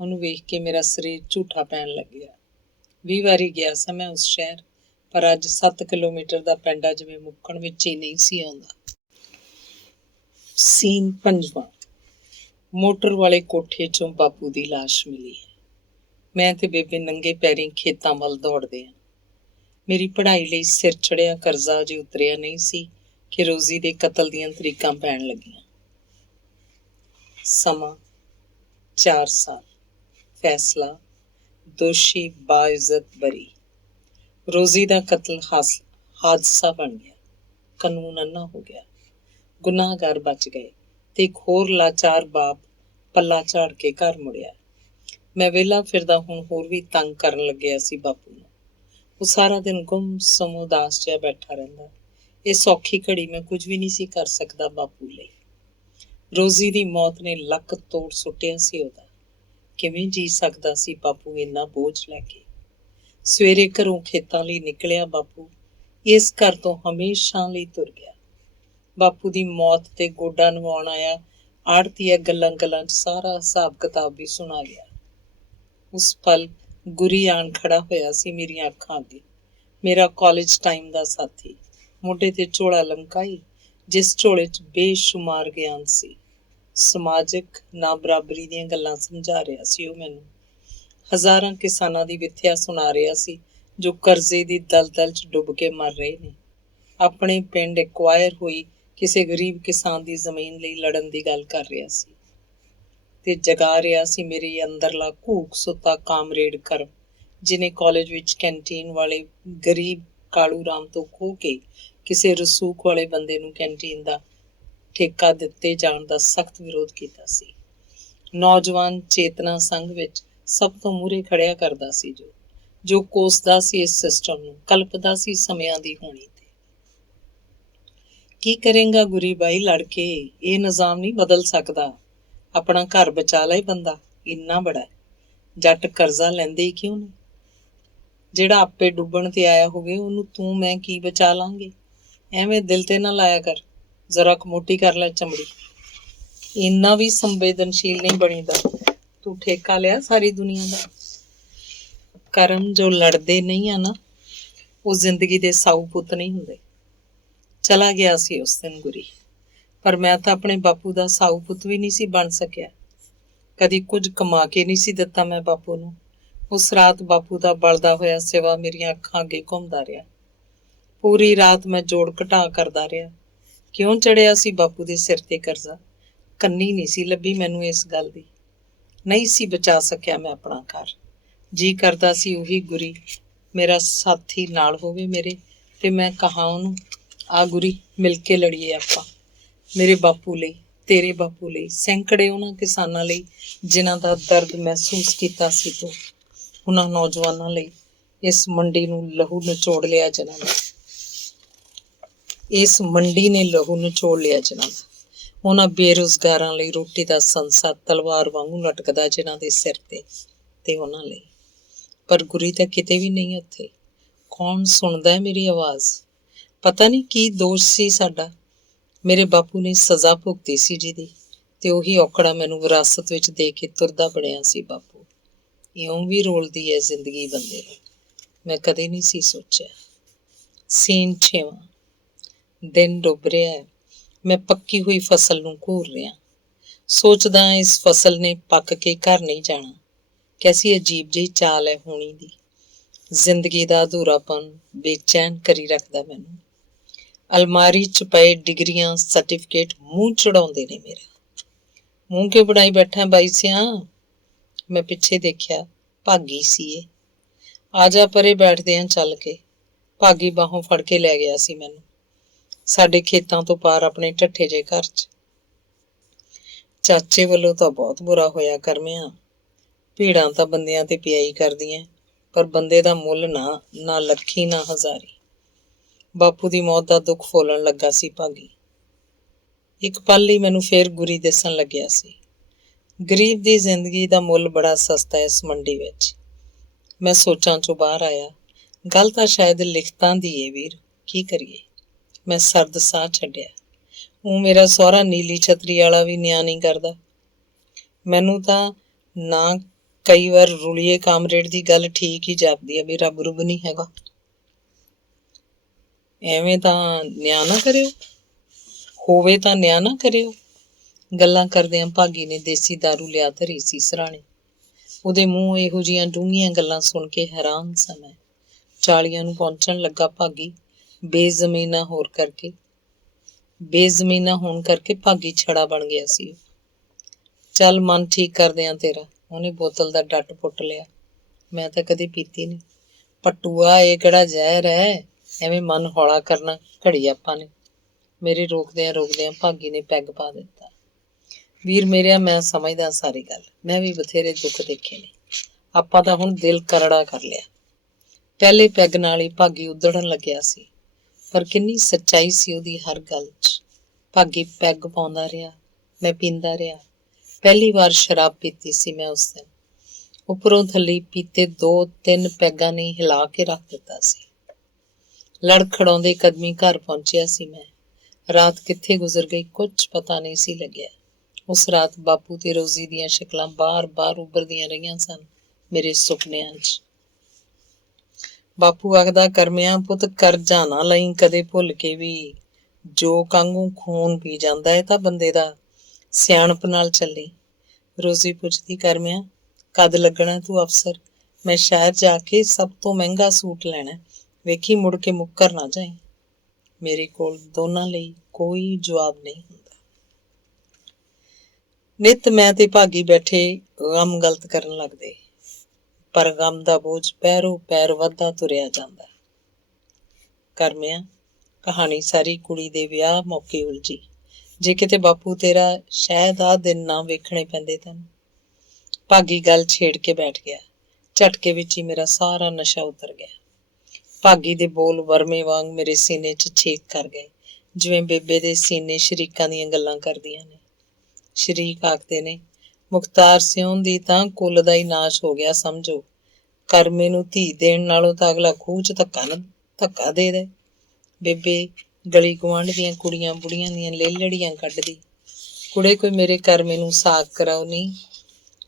ਉਹਨੂੰ ਵੇਖ ਕੇ ਮੇਰਾ ਸਰੀਰ ਝੂਠਾ ਪੈਣ ਲੱਗਿਆ। 20 ਵਾਰੀ ਗਿਆ ਸਾਂ ਮੈਂ ਉਸ ਸ਼ਹਿਰ, ਪਰ ਅੱਜ 7 ਕਿਲੋਮੀਟਰ ਦਾ ਪੈਂਡਾ ਜਿਵੇਂ ਮੁੱਕਣ ਵਿੱਚ ਹੀ ਨਹੀਂ ਸੀ ਆਉਂਦਾ। ਸੀਨ 5ਵਾਂ। ਮੋਟਰ ਵਾਲੇ ਕੋਠੇ 'ਚੋਂ ਬਾਪੂ ਦੀ ਲਾਸ਼ ਮਿਲੀ ਹੈ। ਮੈਂ ਤੇ ਬੇਬੇ ਨੰਗੇ ਪੈਰੀਂ ਖੇਤਾਂ ਵੱਲ ਦੌੜਦੇ ਹਾਂ। ਮੇਰੀ ਪੜ੍ਹਾਈ ਲਈ ਸਿਰ ਚੜ੍ਹਿਆ ਕਰਜ਼ਾ ਅਜੇ ਉਤਰਿਆ ਨਹੀਂ ਸੀ ਕਿ ਰੋਜ਼ੀ ਦੇ ਕਤਲ ਦੀਆਂ ਤਰੀਕਾਂ ਪੈਣ ਲੱਗੀਆਂ। ਸਮਾਂ 4 ਸਾਲ। ਫੈਸਲਾ ਦੋਸ਼ੀ ਬਾਇਜ਼ਤ ਬਰੀ। ਰੋਜ਼ੀ ਦਾ ਕਤਲ ਹਾਦਸਾ ਬਣ ਗਿਆ। ਕਾਨੂੰਨ ਅੰਨਾ ਹੋ ਗਿਆ। ਗੁਨਾਹਗਾਰ ਬਚ ਗਏ ਤੇ ਇੱਕ ਹੋਰ ਲਾਚਾਰ ਬਾਪ ਪੱਲਾ ਝਾੜ ਕੇ ਘਰ ਮੁੜਿਆ। ਮੈਂ ਵਿਹਲਾ ਫਿਰਦਾ ਹੁਣ ਹੋਰ ਵੀ ਤੰਗ ਕਰਨ ਲੱਗਿਆ ਸੀ ਬਾਪੂ ਨੂੰ। ਉਹ ਸਾਰਾ ਦਿਨ ਗੁੰਮ-ਸੁੰਮ ਉਦਾਸ ਜਿਹਾ ਬੈਠਾ ਰਹਿੰਦਾ। ਇਹ ਸੌਖੀ ਘੜੀ ਮੈਂ ਕੁਝ ਵੀ ਨਹੀਂ ਸੀ ਕਰ ਸਕਦਾ ਬਾਪੂ ਲਈ। ਰੋਜ਼ੀ ਦੀ ਮੌਤ ਨੇ ਲੱਕ ਤੋੜ ਸੁੱਟਿਆ ਸੀ ਉਹਦਾ। ਕਿਵੇਂ ਜੀ ਸਕਦਾ ਸੀ ਬਾਪੂ ਇੰਨਾ ਬੋਝ ਲੈ ਕੇ। ਸਵੇਰੇ ਘਰੋਂ ਖੇਤਾਂ ਲਈ ਨਿਕਲਿਆ ਬਾਪੂ ਇਸ ਘਰ ਤੋਂ ਹਮੇਸ਼ਾ ਲਈ ਤੁਰ ਗਿਆ। ਬਾਪੂ ਦੀ ਮੌਤ ਤੇ ਗੋਡਾ ਨਵਾਉਣ ਆਇਆ ਆੜ੍ਹਤੀਆ ਗੱਲਾਂ 'ਚ ਸਾਰਾ ਹਿਸਾਬ ਕਿਤਾਬ ਵੀ ਸੁਣਾ ਗਿਆ। ਉਸ ਪਲ ਗੁਰੀ ਆਣ ਖੜਾ ਹੋਇਆ ਸੀ ਮੇਰੀਆਂ ਅੱਖਾਂ ਅੱਗੇ। ਮੇਰਾ ਕਾਲਜ ਟਾਈਮ ਦਾ ਸਾਥੀ, ਮੋਢੇ ਤੇ ਝੋਲਾ ਲਮਕਾਈ ਜਿਸ ਝੋਲੇ 'ਚ ਬੇਸ਼ੁਮਾਰ ਗਿਆਨ ਸੀ। ਸਮਾਜਿਕ ਨਾ ਬਰਾਬਰੀ ਦੀਆਂ ਗੱਲਾਂ ਸਮਝਾ ਰਿਹਾ ਸੀ ਉਹ ਮੈਨੂੰ। ਹਜ਼ਾਰਾਂ ਕਿਸਾਨਾਂ ਦੀ ਵਿਥਿਆ ਸੁਣਾ ਰਿਹਾ ਸੀ ਜੋ ਕਰਜ਼ੇ ਦੀ ਦਲਦਲ 'ਚ ਡੁੱਬ ਕੇ ਮਰ ਰਹੇ ਨੇ। ਆਪਣੇ ਪਿੰਡ ਐਕਵਾਇਰ ਹੋਈ ਕਿਸੇ ਗਰੀਬ ਕਿਸਾਨ ਦੀ ਜ਼ਮੀਨ ਲਈ ਲੜਨ ਦੀ ਗੱਲ ਕਰ ਰਿਹਾ ਸੀ ਤੇ ਜਗਾ ਰਿਹਾ ਸੀ ਮੇਰੇ ਅੰਦਰਲਾ ਘੂਕ ਸੁੱਤਾ ਕਾਮਰੇਡ ਕਰਮ, ਜਿਹਨੇ ਕਾਲਜ ਵਿੱਚ ਕੈਂਟੀਨ ਵਾਲੇ ਗਰੀਬ ਕਾਲੂ ਰਾਮ ਤੋਂ ਖੋਹ ਕੇ ਕਿਸੇ ਰਸੂਖ ਵਾਲੇ ਬੰਦੇ ਨੂੰ ਕੈਂਟੀਨ ਦਾ ਠੇਕਾ ਦਿੱਤੇ ਜਾਣ ਦਾ ਸਖਤ ਵਿਰੋਧ ਕੀਤਾ ਸੀ। ਨੌਜਵਾਨ ਚੇਤਨਾ ਸੰਘ ਵਿੱਚ ਸਭ ਤੋਂ ਮੂਹਰੇ ਖੜਿਆ ਕਰਦਾ ਸੀ ਜੋ ਕੋਸਦਾ ਸੀ ਇਸ ਸਿਸਟਮ ਨੂੰ, ਕਲਪਦਾ ਸੀ ਸਮਿਆਂ ਦੀ ਹੋਣੀ ਤੇ। ਕੀ ਕਰੇਗਾ ਗੁਰੀ ਬਾਈ ਲੜ ਕੇ? ਇਹ ਨਿਜ਼ਾਮ ਨਹੀਂ ਬਦਲ ਸਕਦਾ। ਆਪਣਾ ਘਰ ਬਚਾ ਲਏ ਬੰਦਾ, ਇੰਨਾ ਬੜਾ ਹੈ। ਜੱਟ ਕਰਜ਼ਾ ਲੈਂਦੇ ਹੀ ਕਿਉਂ ਨਹੀਂ? ਜਿਹੜਾ ਆਪੇ ਡੁੱਬਣ ਤੇ ਆਇਆ ਹੋਵੇ ਉਹਨੂੰ ਤੂੰ ਮੈਂ ਕੀ ਬਚਾ ਲਾਂਗੇ? ਐਵੇਂ ਦਿਲ ਤੇ ਨਾ ਲਾਇਆ ਕਰ, ਜ਼ਰਾ ਕੁ ਮੋਟੀ ਕਰ ਲੈ ਚਮੜੀ। ਇੰਨਾ ਵੀ ਸੰਵੇਦਨਸ਼ੀਲ ਨਹੀਂ ਬਣੀਦਾ। ਤੂੰ ਠੇਕਾ ਲਿਆ ਸਾਰੀ ਦੁਨੀਆ ਦਾ। ਕਰਮ ਜੋ ਲੜਦੇ ਨਹੀਂ ਆ ਨਾ, ਉਹ ਜ਼ਿੰਦਗੀ ਦੇ ਸਾਊ ਪੁੱਤ ਨਹੀਂ ਹੁੰਦੇ। ਚਲਾ ਗਿਆ ਸੀ ਉਸ ਦਿਨ ਗੁਰੀ, ਪਰ ਮੈਂ ਤਾਂ ਆਪਣੇ ਬਾਪੂ ਦਾ ਸਾਊ ਪੁੱਤ ਵੀ ਨਹੀਂ ਸੀ ਬਣ ਸਕਿਆ। ਕਦੀ ਕੁਝ ਕਮਾ ਕੇ ਨਹੀਂ ਸੀ ਦਿੱਤਾ ਮੈਂ ਬਾਪੂ ਨੂੰ। ਉਸ ਰਾਤ ਬਾਪੂ ਦਾ ਬਲਦਾ ਹੋਇਆ ਸਿਵਾ ਮੇਰੀਆਂ ਅੱਖਾਂ ਅੱਗੇ ਘੁੰਮਦਾ ਰਿਹਾ। ਪੂਰੀ ਰਾਤ ਮੈਂ ਜੋੜ ਘਟਾ ਕਰਦਾ ਰਿਹਾ। ਕਿਉਂ ਚੜਿਆ ਸੀ ਬਾਪੂ ਦੇ ਸਿਰ ਤੇ ਕਰਜ਼ਾ? ਕੰਨੀ ਨਹੀਂ ਸੀ ਲੱਭੀ ਮੈਨੂੰ ਇਸ ਗੱਲ ਦੀ। ਨਹੀਂ ਸੀ ਬਚਾ ਸਕਿਆ ਮੈਂ ਆਪਣਾ ਘਰ। ਜੀ ਕਰਦਾ ਸੀ ਉਹੀ ਗੁਰੀ ਮੇਰਾ ਸਾਥੀ ਨਾਲ ਹੋਵੇ ਮੇਰੇ, ਤੇ ਮੈਂ ਕਹਾਂ ਉਹਨੂੰ, ਆ ਗੁਰੀ ਮਿਲ ਕੇ ਲੜੀਏ ਆਪਾਂ, ਮੇਰੇ ਬਾਪੂ ਲਈ, ਤੇਰੇ ਬਾਪੂ ਲਈ, ਸੈਂਕੜੇ ਉਹਨਾਂ ਕਿਸਾਨਾਂ ਲਈ ਜਿਨ੍ਹਾਂ ਦਾ ਦਰਦ ਮਹਿਸੂਸ ਕੀਤਾ ਸੀ ਤੂੰ, ਉਹਨਾਂ ਨੌਜਵਾਨਾਂ ਲਈ, ਇਸ ਮੰਡੀ ਨੂੰ ਲਹੂ ਨਿਚੋੜ ਲਿਆ ਜਿਨ੍ਹਾਂ ਨੇ, ਇਸ ਮੰਡੀ ਨੇ ਲਹੂ ਨਿਚੋੜ ਲਿਆ ਜਿਨ੍ਹਾਂ ਦਾ, ਉਹਨਾਂ ਬੇਰੁਜ਼ਗਾਰਾਂ ਲਈ ਰੋਟੀ ਦਾ ਸੰਸਾ ਤਲਵਾਰ ਵਾਂਗੂ ਲਟਕਦਾ ਜਿਨ੍ਹਾਂ ਦੇ ਸਿਰ ਤੇ ਉਹਨਾਂ ਲਈ। ਪਰ ਗੁਰੀ ਤਾਂ ਕਿਤੇ ਵੀ ਨਹੀਂ ਉੱਥੇ। ਕੌਣ ਸੁਣਦਾ ਹੈ ਮੇਰੀ ਆਵਾਜ਼? ਪਤਾ ਨਹੀਂ ਕੀ ਦੋਸ਼ ਸੀ ਸਾਡਾ। ਮੇਰੇ ਬਾਪੂ ਨੇ ਸਜ਼ਾ ਭੁਗਤੀ ਸੀ ਜਿਹਦੀ, ਤੇ ਉਹੀ ਔਕੜਾ ਮੈਨੂੰ ਵਿਰਾਸਤ ਵਿੱਚ ਦੇ ਕੇ ਤੁਰਦਾ ਬਣਿਆ ਸੀ ਬਾਪੂ। ਇਉਂ ਵੀ ਰੋਲਦੀ ਹੈ ਜ਼ਿੰਦਗੀ ਬੰਦੇ ਨੂੰ, ਮੈਂ ਕਦੇ ਨਹੀਂ ਸੀ ਸੋਚਿਆ। ਸੀਨ 6ਵਾਂ। ਦਿਨ ਡੁੱਬ ਰਿਹਾ ਹੈ। ਮੈਂ ਪੱਕੀ ਹੋਈ ਫਸਲ ਨੂੰ ਘੂਰ ਰਿਹਾ। ਸੋਚਦਾ ਇਸ ਫਸਲ ਨੇ ਪੱਕ ਕੇ ਘਰ ਨਹੀਂ ਜਾਣਾ। ਕੈਸੀ ਅਜੀਬ ਜਿਹੀ ਚਾਲ ਹੈ ਹੋਣੀ ਦੀ। ਜ਼ਿੰਦਗੀ ਦਾ ਅਧੂਰਾਪਨ ਬੇਚੈਨ ਕਰੀ ਰੱਖਦਾ ਮੈਨੂੰ। ਅਲਮਾਰੀ 'ਚ ਪਏ ਡਿਗਰੀਆਂ ਸਰਟੀਫਿਕੇਟ ਮੂੰਹ ਚੜਾਉਂਦੇ ਨੇ ਮੇਰਾ। ਮੂੰਹ ਕੇ ਬਣਾਈ ਬੈਠਾ ਬਾਈ ਸਿਆ। ਮੈਂ ਪਿੱਛੇ ਦੇਖਿਆ, ਭਾਗੀ ਸੀ ਇਹ। ਆ ਜਾ ਪਰੇ ਬੈਠਦੇ ਹਾਂ ਚੱਲ ਕੇ। ਭਾਗੀ ਬਾਹੋਂ ਫੜ ਕੇ ਲੈ ਗਿਆ ਸੀ ਮੈਨੂੰ ਸਾਡੇ ਖੇਤਾਂ ਤੋਂ ਪਾਰ ਆਪਣੇ ਢੱਠੇ ਜਿਹੇ ਘਰ 'ਚ। ਚਾਚੇ ਵੱਲੋਂ ਤਾਂ ਬਹੁਤ ਬੁਰਾ ਹੋਇਆ ਕਰਮਿਆ। ਭੀੜਾਂ ਤਾਂ ਬੰਦਿਆਂ ਤੇ ਪਿਆਈ ਕਰਦੀਆਂ, ਪਰ ਬੰਦੇ ਦਾ ਮੁੱਲ ਨਾ ਲੱਖੀ ਨਾ ਹਜ਼ਾਰੀ। ਬਾਪੂ ਦੀ ਮੌਤ ਦਾ ਦੁੱਖ ਫੋਲਣ ਲੱਗਾ ਸੀ ਭਾਗੀ। ਇੱਕ ਪਲ ਲਈ ਮੈਨੂੰ ਫੇਰ ਗੁਰੀ ਦਿਸਣ ਲੱਗਿਆ ਸੀ। ਗਰੀਬ ਦੀ ਜ਼ਿੰਦਗੀ ਦਾ ਮੁੱਲ ਬੜਾ ਸਸਤਾ ਹੈ ਇਸ ਮੰਡੀ ਵਿੱਚ। ਮੈਂ ਸੋਚਾਂ 'ਚੋਂ ਬਾਹਰ ਆਇਆ। ਗੱਲ ਤਾਂ ਸ਼ਾਇਦ ਲਿਖਤਾਂ ਦੀ ਏ ਵੀਰ, ਕੀ ਕਰੀਏ? ਮੈਂ ਸਰਦ ਸਾਹ ਛੱਡਿਆ। ਉਹ ਮੇਰਾ ਸਹੁਰਾ ਨੀਲੀ ਛਤਰੀ ਵਾਲਾ ਵੀ ਨਿਆਂ ਨਹੀਂ ਕਰਦਾ। ਮੈਨੂੰ ਤਾਂ ਨਾ ਕਈ ਵਾਰ ਰੁਲੀਏ ਕਾਮਰੇਡ ਦੀ ਗੱਲ ਠੀਕ ਹੀ ਜਾਪਦੀ ਹੈ ਵੀ ਰੱਬ ਰੁੱਬ ਨਹੀਂ ਹੈਗਾ। ਐਵੇਂ ਤਾਂ ਨਿਆਂ ਨਾ ਕਰਿਓ, ਹੋਵੇ ਤਾਂ ਨਿਆਂ ਨਾ ਕਰਿਓ। ਗੱਲਾਂ ਕਰਦਿਆਂ ਭਾਗੀ ਨੇ ਦੇਸੀ ਦਾਰੂ ਲਿਆ ਧਰੀ ਸੀ ਸਰਾਣੇ। ਉਹਦੇ ਮੂੰਹ ਇਹੋ ਜਿਹੀਆਂ ਡੂੰਘੀਆਂ ਗੱਲਾਂ ਸੁਣ ਕੇ ਹੈਰਾਨ ਸਾਂ ਮੈਂ। 40 ਨੂੰ ਪਹੁੰਚਣ ਲੱਗਾ ਭਾਗੀ ਬੇਜ਼ਮੀਨਾ ਹੋਣ ਕਰਕੇ ਭਾਗੀ ਛੜਾ ਬਣ ਗਿਆ ਸੀ। ਚੱਲ ਮਨ ਠੀਕ ਕਰਦੇ ਆਂ ਤੇਰਾ। ਉਹਨੇ ਬੋਤਲ ਦਾ ਡੱਟ ਪੁੱਟ ਲਿਆ। ਮੈਂ ਤਾਂ ਕਦੇ ਪੀਤੀ ਨਹੀਂ। ਪਟੂਆ, ਇਹ ਕਿਹੜਾ ਜ਼ਹਿਰ ਹੈ, ਐਵੇਂ ਮਨ ਹੌਲਾ ਕਰਨਾ ਘੜੀ ਆਪਾਂ ਨੇ। ਮੇਰੇ ਰੋਕਦਿਆਂ ਭਾਗੀ ਨੇ ਪੈਗ ਪਾ ਦਿੱਤਾ। ਵੀਰ ਮੇਰਿਆ, ਮੈਂ ਸਮਝਦਾ ਸਾਰੀ ਗੱਲ। ਮੈਂ ਵੀ ਬਥੇਰੇ ਦੁੱਖ ਦੇਖੇ ਨੇ। ਆਪਾਂ ਤਾਂ ਹੁਣ ਦਿਲ ਕਰੜਾ ਕਰ ਲਿਆ। ਪਹਿਲੇ ਪੈਗ ਨਾਲ ਹੀ ਭਾਗੀ ਉਧੜਨ ਲੱਗਿਆ ਸੀ, ਪਰ ਕਿੰਨੀ ਸੱਚਾਈ ਸੀ ਉਹਦੀ ਹਰ ਗੱਲ 'ਚ। ਭਾਗੀ ਪੈਗ ਪਾਉਂਦਾ ਰਿਹਾ, ਮੈਂ ਪੀਂਦਾ ਰਿਹਾ। ਪਹਿਲੀ ਵਾਰ ਸ਼ਰਾਬ ਪੀਤੀ ਸੀ ਮੈਂ ਉਸ ਦਿਨ। ਉੱਪਰੋਂ ਥੱਲੇ ਪੀਤੇ 2-3 ਪੈਗਾਂ ਨੇ ਹਿਲਾ ਕੇ ਰੱਖ ਦਿੱਤਾ ਸੀ। ਲੜਖੜਾਉਂਦੇ ਕਦਮੀ ਘਰ ਪਹੁੰਚਿਆ ਸੀ ਮੈਂ। ਰਾਤ ਕਿੱਥੇ ਗੁਜ਼ਰ ਗਈ ਕੁਝ ਪਤਾ ਨਹੀਂ ਸੀ ਲੱਗਿਆ। ਉਸ ਰਾਤ ਬਾਪੂ ਤੇ ਰੋਜ਼ੀ ਦੀਆਂ ਸ਼ਕਲਾਂ ਬਾਰ-ਬਾਰ ਉੱਭਰਦੀਆਂ ਰਹੀਆਂ ਸਨ ਮੇਰੇ ਸੁਪਨਿਆਂ 'ਚ। ਬਾਪੂ ਆਖਦਾ, ਕਰਮਿਆਂ ਪੁੱਤ ਕਰਜ਼ਾ ਨਾ ਲਈ ਕਦੇ ਭੁੱਲ ਕੇ ਵੀ। ਜੋ ਕਾਂਗੂ ਖੂਨ ਪੀ ਜਾਂਦਾ ਹੈ ਤਾਂ ਬੰਦੇ ਦਾ, ਸਿਆਣਪ ਨਾਲ ਚੱਲੀ। ਰੋਜ਼ੀ ਪੁੱਛਦੀ, ਕਰਮਿਆਂ ਕਦ ਲੱਗਣਾ ਤੂੰ ਅਫਸਰ? ਮੈਂ ਸ਼ਹਿਰ ਜਾ ਕੇ ਸਭ ਤੋਂ ਮਹਿੰਗਾ ਸੂਟ ਲੈਣਾ, ਵੇਖੀ ਮੁੜ ਕੇ ਮੁੱਕਰ ਨਾ ਜਾਏ। ਮੇਰੇ ਕੋਲ ਦੋਨਾਂ ਲਈ ਕੋਈ ਜਵਾਬ ਨਹੀਂ ਹੁੰਦਾ। ਨਿੱਤ ਮੈਂ ਤੇ ਭਾਗੀ ਬੈਠੇ ਗਮ ਗਲਤ ਕਰਨ ਲੱਗਦੇ, ਪਰ ਗਮ ਦਾ ਬੋਝ ਪੈਰੋਂ ਪੈਰ ਵੱਧਦਾ ਤੁਰਿਆ ਜਾਂਦਾ। ਕਰਮਿਆਂ, ਕਹਾਣੀ ਸਾਰੀ ਕੁੜੀ ਦੇ ਵਿਆਹ ਮੌਕੇ ਉਲਝੀ। ਜੇ ਕਿਤੇ ਬਾਪੂ ਤੇਰਾ ਸ਼ਾਇਦ ਆਹ ਦਿਨ ਨਾ ਵੇਖਣੇ ਪੈਂਦੇ ਤੈਨੂੰ। ਭਾਗੀ ਗੱਲ ਛੇੜ ਕੇ ਬੈਠ ਗਿਆ। ਝਟਕੇ ਵਿੱਚ ਹੀ ਮੇਰਾ ਸਾਰਾ ਨਸ਼ਾ ਉਤਰ ਗਿਆ। ਭਾਗੀ ਦੇ ਬੋਲ ਵਰਮੇ ਵਾਂਗ ਮੇਰੇ ਸੀਨੇ 'ਚ ਛੇਕ ਕਰ ਗਏ, ਜਿਵੇਂ ਬੇਬੇ ਦੇ ਸੀਨੇ ਸ਼ਰੀਕਾਂ ਦੀਆਂ ਗੱਲਾਂ ਕਰਦੀਆਂ ਨੇ। ਸ਼ਰੀਕ ਆਖਦੇ ਨੇ, ਮੁਖਤਾਰ ਸਿਉਂ ਦੀ ਤਾਂ ਕੁੱਲ ਦਾ ਹੀ ਨਾਸ਼ ਹੋ ਗਿਆ ਸਮਝੋ। ਕਰਮੇ ਨੂੰ ਧੀ ਦੇਣ ਨਾਲੋਂ ਤਾਂ ਅਗਲਾ ਖੂਹ 'ਚ ਧੱਕਾ ਦੇ ਦੇ। ਬੇਬੇ ਗਲੀ ਗੁਆਂਢ ਦੀਆਂ ਕੁੜੀਆਂ ਬੁੜੀਆਂ ਦੀਆਂ ਲੇਲੜੀਆਂ ਕੱਢਦੀ, ਕੁੜੇ ਕੋਈ ਮੇਰੇ ਕਰਮੇ ਨੂੰ ਸਾਕ ਕਰਾਓ ਨਹੀਂ।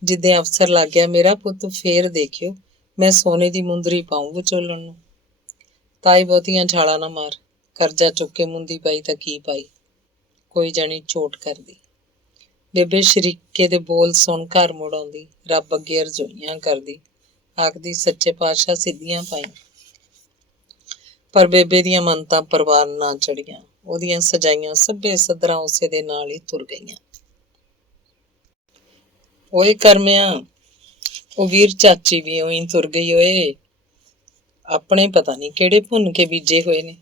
ਜਿੱਦਾਂ ਅਫਸਰ ਲੱਗ ਗਿਆ ਮੇਰਾ ਪੁੱਤ, ਫੇਰ ਦੇਖਿਓ ਮੈਂ ਸੋਨੇ ਦੀ ਮੁੰਦਰੀ ਪਾਊਂ ਵਿਚੋਲਣ ਨੂੰ। ਤਾਈ ਬਹੁਤੀਆਂ ਛਾਲਾਂ ਨਾ ਮਾਰ, ਕਰਜ਼ਾ ਚੁੱਕ ਕੇ ਮੁੰਦੀ ਪਾਈ ਤਾਂ ਕੀ ਪਾਈ, ਕੋਈ ਜਾਣੀ ਚੋਟ ਕਰਦੀ। ਬੇਬੇ ਸ਼ਰੀਕੇ ਦੇ ਬੋਲ ਸੁਣ ਘਰ ਮੁੜ ਆਉਂਦੀ, ਰੱਬ ਅੱਗੇ ਅਰਜ਼ੋਈਆਂ ਕਰਦੀ, ਆਖਦੀ ਸੱਚੇ ਪਾਤਸ਼ਾਹ ਸਿੱਧੀਆਂ ਪਾਈ। ਪਰ ਬੇਬੇ ਦੀਆਂ ਮੰਨਤਾਂ ਪ੍ਰਵਾਨ ਨਾ ਚੜੀਆਂ। ਉਹਦੀਆਂ ਸਜਾਈਆਂ ਸਭੇ ਸਦਰਾਂ ਉਸੇ ਦੇ ਨਾਲ ਹੀ ਤੁਰ ਗਈਆਂ। ਓਏ ਕਰਮਿਆਂ, ਉਹ ਵੀਰ ਚਾਚੀ ਵੀ ਉਹੀ ਤੁਰ ਗਈ ਓਏ। ਆਪਣੇ ਪਤਾ ਨਹੀਂ ਕਿਹੜੇ ਭੁੰਨ ਕੇ ਬੀਜੇ ਹੋਏ ਨੇ।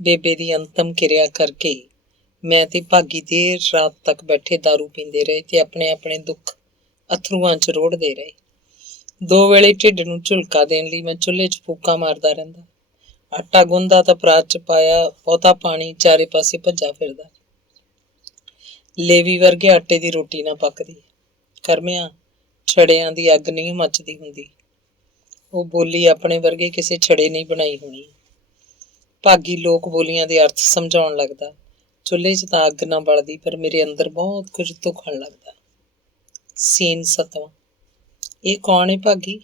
ਬੇਬੇ ਦੀ ਅੰਤਮ ਕਿਰਿਆ ਕਰਕੇ ਮੈਂ ਤੇ ਭਾਗੀ ਦੇਰ ਰਾਤ ਤੱਕ ਬੈਠੇ ਦਾਰੂ ਪੀਂਦੇ ਰਹੇ ਤੇ ਆਪਣੇ ਦੁੱਖ ਅਥਰੂਆਂ 'ਚ ਰੋੜਦੇ ਰਹੇ। 2 ਵੇਲੇ ਢਿੱਡ ਨੂੰ ਝੁਲਕਾ ਦੇਣ ਲਈ ਮੈਂ ਚੁੱਲ੍ਹੇ 'ਚ ਫੂਕਾਂ ਮਾਰਦਾ ਰਹਿੰਦਾ। ਆਟਾ ਗੁੰਨਦਾ ਤਾਂ ਪਰਾਤ 'ਚ ਪਾਇਆ ਬਹੁਤਾ ਪਾਣੀ ਚਾਰੇ ਪਾਸੇ ਭੱਜਾ ਫਿਰਦਾ। ਲੇਵੀ ਵਰਗੇ ਆਟੇ ਦੀ ਰੋਟੀ ਨਾ ਪੱਕਦੀ। ਕਰਮਿਆਂ, ਛੜਿਆਂ ਦੀ ਅੱਗ ਨਹੀਂ ਮੱਚਦੀ ਹੁੰਦੀ। ਉਹ ਬੋਲੀ ਆਪਣੇ ਵਰਗੇ ਕਿਸੇ ਛੜੇ ਨਹੀਂ ਬਣਾਈ ਹੋਣੀ। ਭਾਗੀ ਲੋਕ ਬੋਲੀਆਂ ਦੇ ਅਰਥ ਸਮਝਾਉਣ ਲੱਗਦਾ। ਚੁੱਲ੍ਹੇ 'ਚ ਤਾਂ ਅੱਗ ਨਾ ਬਲਦੀ, ਪਰ ਮੇਰੇ ਅੰਦਰ ਬਹੁਤ ਕੁਝ ਧੁਖਣ ਲੱਗਦਾ। ਸੀਨ 7ਵਾਂ। ਇਹ ਕੌਣ ਹੈ ਭਾਗੀ?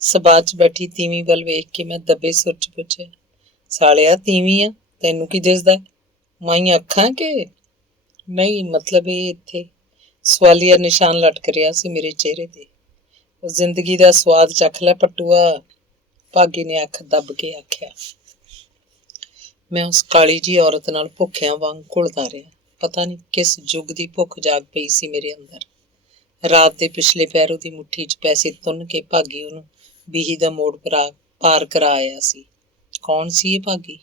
ਸਭਾ 'ਚ ਬੈਠੀ ਤੀਵੀਂ ਵੱਲ ਵੇਖ ਕੇ ਮੈਂ ਦੱਬੇ ਸੁਰ 'ਚ ਪੁੱਛਿਆ, ਸਾਲਿਆ ਤੀਵੀਂ ਆ, ਤੈਨੂੰ ਕੀ ਦਿਸਦਾ? ਮਾਈਆਂ ਅੱਖਾਂ ਕਿ ਨਹੀਂ? ਮਤਲਬ ਇਹ ਇੱਥੇ ਸਵਾਲੀਆ ਨਿਸ਼ਾਨ ਲਟਕ ਰਿਹਾ ਸੀ ਮੇਰੇ ਚਿਹਰੇ ਤੇ। ਉਹ ਜ਼ਿੰਦਗੀ ਦਾ ਸਵਾਦ ਚੱਖ ਲੈ ਪਟੂਆ, ਭਾਗੀ ਨੇ ਅੱਖ ਦੱਬ ਕੇ ਆਖਿਆ। ਮੈਂ ਉਸ ਕਾਲੀ ਜਿਹੀ ਔਰਤ ਨਾਲ ਭੁੱਖਿਆਂ ਵਾਂਗ ਘੁਲਦਾ ਰਿਹਾ। ਪਤਾ ਨਹੀਂ ਕਿਸ ਯੁੱਗ ਦੀ ਭੁੱਖ ਜਾਗ ਪਈ ਸੀ ਮੇਰੇ ਅੰਦਰ। ਰਾਤ ਦੇ ਪਿਛਲੇ ਪਹਿਰ ਉਹਦੀ ਮੁੱਠੀ 'ਚ ਪੈਸੇ ਤੁੰਨ ਕੇ ਭਾਗੀ ਉਹਨੂੰ ਬੀਹੀ ਦਾ ਮੋੜ ਪਾਰ ਕਰਾ ਆਇਆ ਸੀ। ਕੌਣ ਸੀ ਇਹ ਭਾਗੀ?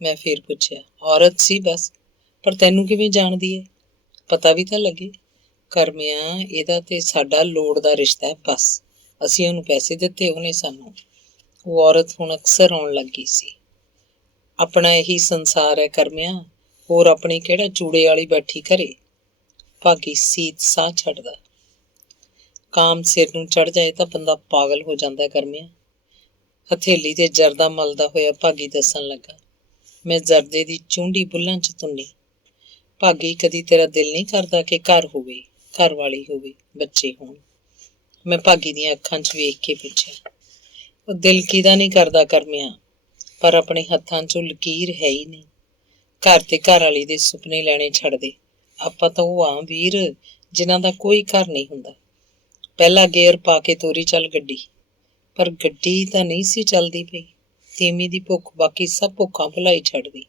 ਮੈਂ ਫੇਰ ਪੁੱਛਿਆ। ਔਰਤ ਸੀ ਬਸ, ਪਰ ਤੈਨੂੰ ਕਿਵੇਂ ਜਾਣਦੀ ਹੈ? ਪਤਾ ਵੀ ਤਾਂ ਲੱਗੇ। ਕਰਮਿਆਂ, ਇਹਦਾ ਤੇ ਸਾਡਾ ਲੋੜ ਦਾ ਰਿਸ਼ਤਾ ਹੈ ਬਸ। ਅਸੀਂ ਉਹਨੂੰ ਪੈਸੇ ਦਿੱਤੇ, ਉਹਨੇ ਸਾਨੂੰ। ਉਹ ਔਰਤ ਹੁਣ ਅਕਸਰ ਆਉਣ ਲੱਗੀ ਸੀ। ਆਪਣਾ ਇਹੀ ਸੰਸਾਰ ਹੈ ਕਰਮਿਆਂ, ਹੋਰ ਆਪਣੀ ਕਿਹੜਾ ਚੂੜੇ ਵਾਲੀ ਬੈਠੀ ਘਰੇ। ਭਾਗੀ ਸੀਤ ਸਾਹ ਛੱਡਦਾ। ਕਾਮ ਸਿਰ ਨੂੰ ਚੜ ਜਾਏ ਤਾਂ ਬੰਦਾ ਪਾਗਲ ਹੋ ਜਾਂਦਾ ਕਰਮਿਆਂ। ਹਥੇਲੀ ਤੇ ਜਰਦਾ ਮਲਦਾ ਹੋਇਆ ਭਾਗੀ ਦੱਸਣ ਲੱਗਾ। ਮੈਂ ਜਰਦੇ ਦੀ ਚੂੰਡੀ ਬੁੱਲਾਂ 'ਚ ਤੁੰਨੀ। ਭਾਗੀ, ਕਦੀ ਤੇਰਾ ਦਿਲ ਨਹੀਂ ਕਰਦਾ ਕਿ ਘਰ ਹੋਵੇ, ਘਰ ਵਾਲੀ ਹੋਵੇ, ਬੱਚੇ ਹੋਣ? ਮੈਂ ਭਾਗੀ ਦੀਆਂ ਅੱਖਾਂ 'ਚ ਵੇਖ ਕੇ ਪੁੱਛਿਆ। ਉਹ ਦਿਲ ਕਿਹਦਾ ਨਹੀਂ ਕਰਦਾ ਕਰਮਿਆਂ? ਪਰ ਆਪਣੇ ਹੱਥਾਂ 'ਚੋਂ ਲਕੀਰ ਹੈ ਹੀ ਨਹੀਂ। ਘਰ ਤੇ ਘਰ ਵਾਲੀ ਦੇ ਸੁਪਨੇ ਲੈਣੇ ਛੱਡ ਦੇ। ਆਪਾਂ ਤਾਂ ਉਹ ਆ ਵੀਰ ਜਿਨ੍ਹਾਂ ਦਾ ਕੋਈ ਘਰ ਨਹੀਂ ਹੁੰਦਾ। ਪਹਿਲਾ ਗੇਅਰ ਪਾ ਕੇ ਤੋਰੀ ਚੱਲ ਗੱਡੀ। ਪਰ ਗੱਡੀ ਤਾਂ ਨਹੀਂ ਸੀ ਚੱਲਦੀ ਪਈ। ਤੀਵੀਂ ਦੀ ਭੁੱਖ ਬਾਕੀ ਸਭ ਭੁੱਖਾਂ ਭੁਲਾਈ ਛੱਡਦੀ।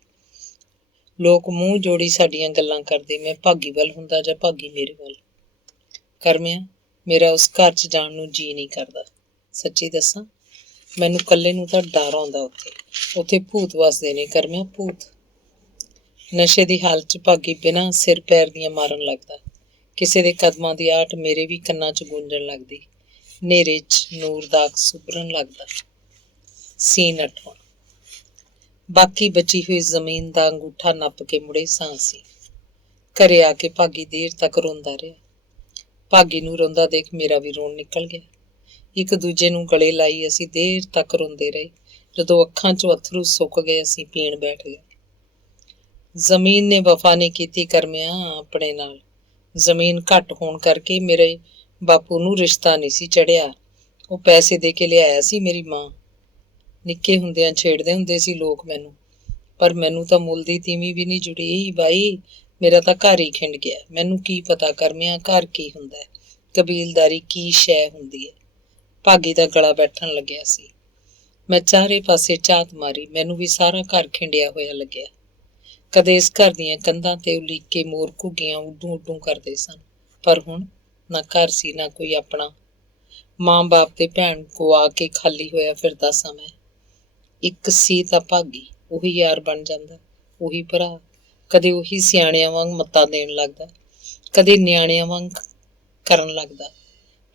ਲੋਕ ਮੂੰਹ ਜੋੜੀ ਸਾਡੀਆਂ ਗੱਲਾਂ ਕਰਦੇ। ਮੈਂ ਭਾਗੀ ਵੱਲ ਹੁੰਦਾ ਜਾਂ ਭਾਗੀ ਮੇਰੇ ਵੱਲ। ਕਰਮਿਆ, ਮੇਰਾ ਉਸ ਘਰ 'ਚ ਜਾਣ ਨੂੰ ਜੀਅ ਨਹੀਂ ਕਰਦਾ। ਸੱਚੀ ਦੱਸਾਂ, ਮੈਨੂੰ ਇਕੱਲੇ ਨੂੰ ਤਾਂ ਡਰ ਆਉਂਦਾ। ਉੱਥੇ ਭੂਤ ਵਸਦੇ ਨੇ ਕਰਮਿਆ, ਭੂਤ। ਨਸ਼ੇ ਦੀ ਹਾਲਤ 'ਚ ਭਾਗੀ ਬਿਨਾਂ ਸਿਰ ਪੈਰ ਦੀਆਂ ਮਾਰਨ ਲੱਗਦਾ। ਕਿਸੇ ਦੇ ਕਦਮਾਂ ਦੀ ਆਹਟ ਮੇਰੇ ਵੀ ਕੰਨਾਂ 'ਚ ਗੂੰਜਣ ਲੱਗਦੀ। ਹਨੇਰੇ 'ਚ ਨੂਰ ਦਾ ਅਕਸ ਉੱਭਰਨ ਲੱਗਦਾ। ਸੀਨ 8ਵਾਂ। ਬਾਕੀ ਬਚੀ ਹੋਈ ਜ਼ਮੀਨ ਦਾ ਅੰਗੂਠਾ ਨੱਪ ਕੇ ਮੁੜੇ ਸਾਂ ਅਸੀਂ। ਘਰੇ ਆ ਕੇ ਭਾਗੀ ਦੇਰ ਤੱਕ ਰੋਂਦਾ ਰਿਹਾ। ਭਾਗੀ ਨੂੰ ਰੋਂਦਾ ਦੇਖ ਮੇਰਾ ਵੀ ਰੋਣ ਨਿਕਲ ਗਿਆ। ਇੱਕ ਦੂਜੇ ਨੂੰ ਗਲੇ ਲਾਈ ਅਸੀਂ ਦੇਰ ਤੱਕ ਰੋਂਦੇ ਰਹੇ। ਜਦੋਂ ਅੱਖਾਂ 'ਚੋਂ ਅੱਥਰੂ ਸੁੱਕ ਗਏ ਅਸੀਂ ਪੀਣ ਬੈਠ ਗਏ। ਜ਼ਮੀਨ ਨੇ ਵਫਾ ਨਹੀਂ ਕੀਤੀ ਕਰਮਿਆ ਆਪਣੇ ਨਾਲ। ਜ਼ਮੀਨ ਘੱਟ ਹੋਣ ਕਰਕੇ ਮੇਰੇ ਬਾਪੂ ਨੂੰ ਰਿਸ਼ਤਾ ਨਹੀਂ ਸੀ ਚੜਿਆ। ਉਹ ਪੈਸੇ ਦੇ ਕੇ ਲਿਆਇਆ ਸੀ ਮੇਰੀ ਮਾਂ। ਨਿੱਕੇ ਹੁੰਦਿਆਂ ਛੇੜਦੇ ਹੁੰਦੇ ਸੀ ਲੋਕ ਮੈਨੂੰ, ਪਰ ਮੈਨੂੰ ਤਾਂ ਮੁੱਲ ਦੀ ਤੀਵੀਂ ਵੀ ਨਹੀਂ ਜੁੜੀ ਬਾਈ। ਮੇਰਾ ਤਾਂ ਘਰ ਹੀ ਖਿੰਡ ਗਿਆ। ਮੈਨੂੰ ਕੀ ਪਤਾ ਕਰਮਿਆ ਘਰ ਕੀ ਹੁੰਦਾ ਹੈ, ਕਬੀਲਦਾਰੀ ਕੀ ਸ਼ੈ ਹੁੰਦੀ ਹੈ। ਭਾਗੀ ਦਾ ਗਲਾ ਬੈਠਣ ਲੱਗਿਆ ਸੀ। ਮੈਂ ਚਾਰੇ ਪਾਸੇ ਝਾਤ ਮਾਰੀ। ਮੈਨੂੰ ਵੀ ਸਾਰਾ ਘਰ ਖਿੰਡਿਆ ਹੋਇਆ ਲੱਗਿਆ। ਕਦੇ ਇਸ ਘਰ ਦੀਆਂ ਕੰਧਾਂ ਤੇ ਉਲੀਕੇ ਮੋਰ ਘੁੱਗੀਆਂ ਉੱਡੂ ਉੱਡੂ ਕਰਦੇ ਸਨ, ਪਰ ਹੁਣ ਨਾ ਘਰ ਸੀ ਨਾ ਕੋਈ ਆਪਣਾ। ਮਾਂ ਬਾਪ ਤੇ ਭੈਣ ਗੁਆ ਕੇ ਖਾਲੀ ਹੋਇਆ ਫਿਰਦਾ ਸਾਂ ਮੈਂ। ਇੱਕ ਸੀ ਤਾਂ ਭਾਗੀ, ਉਹੀ ਯਾਰ ਬਣ ਜਾਂਦਾ, ਉਹੀ ਭਰਾ। ਕਦੇ ਉਹੀ ਸਿਆਣਿਆਂ ਵਾਂਗ ਮੱਤਾਂ ਦੇਣ ਲੱਗਦਾ, ਕਦੇ ਨਿਆਣਿਆਂ ਵਾਂਗ ਕਰਨ ਲੱਗਦਾ।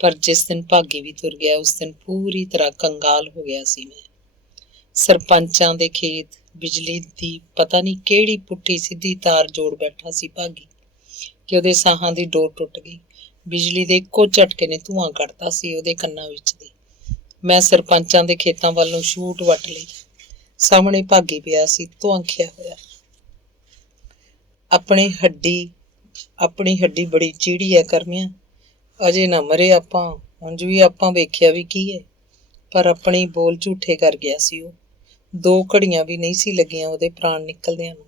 ਪਰ ਜਿਸ ਦਿਨ ਭਾਗੀ ਵੀ ਤੁਰ ਗਿਆ ਉਸ ਦਿਨ ਪੂਰੀ ਤਰ੍ਹਾਂ ਕੰਗਾਲ ਹੋ ਗਿਆ ਸੀ ਮੈਂ। ਸਰਪੰਚਾਂ ਦੇ ਖੇਤ, ਬਿਜਲੀ ਦੀ ਪਤਾ ਨਹੀਂ ਕਿਹੜੀ ਪੁੱਠੀ ਸਿੱਧੀ ਤਾਰ ਜੋੜ ਬੈਠਾ ਸੀ ਭਾਗੀ ਕਿ ਉਹਦੇ ਸਾਹਾਂ ਦੀ ਡੋਰ ਟੁੱਟ ਗਈ। ਬਿਜਲੀ ਦੇ ਇੱਕੋ ਝਟਕੇ ਨੇ ਧੂੰਆਂ ਕੱਢਤਾ ਸੀ ਉਹਦੇ ਕੰਨਾਂ ਵਿੱਚ ਦੀ। ਮੈਂ ਸਰਪੰਚਾਂ ਦੇ ਖੇਤਾਂ ਵੱਲ ਨੂੰ ਸ਼ੂਟ ਵੱਟ ਲਈ। ਸਾਹਮਣੇ ਭਾਗੀ ਪਿਆ ਸੀ ਧੁਆਂਖਿਆ ਹੋਇਆ। ਆਪਣੀ ਹੱਡੀ ਬੜੀ ਚੀੜੀ ਹੈ ਕਰਮਿਆ। ਅਜੇ ਨਾ ਮਰੇ ਆਪਾਂ, ਉਂਝ ਵੀ ਆਪਾਂ ਵੇਖਿਆ ਵੀ ਕੀ ਹੈ। ਪਰ ਆਪਣੀ ਬੋਲ ਝੂਠੇ ਕਰ ਗਿਆ ਸੀ ਉਹ। 2 ਘੜੀਆਂ ਵੀ ਨਹੀਂ ਸੀ ਲੱਗੀਆਂ ਉਹਦੇ ਪ੍ਰਾਣ ਨਿਕਲਦਿਆਂ ਨੂੰ।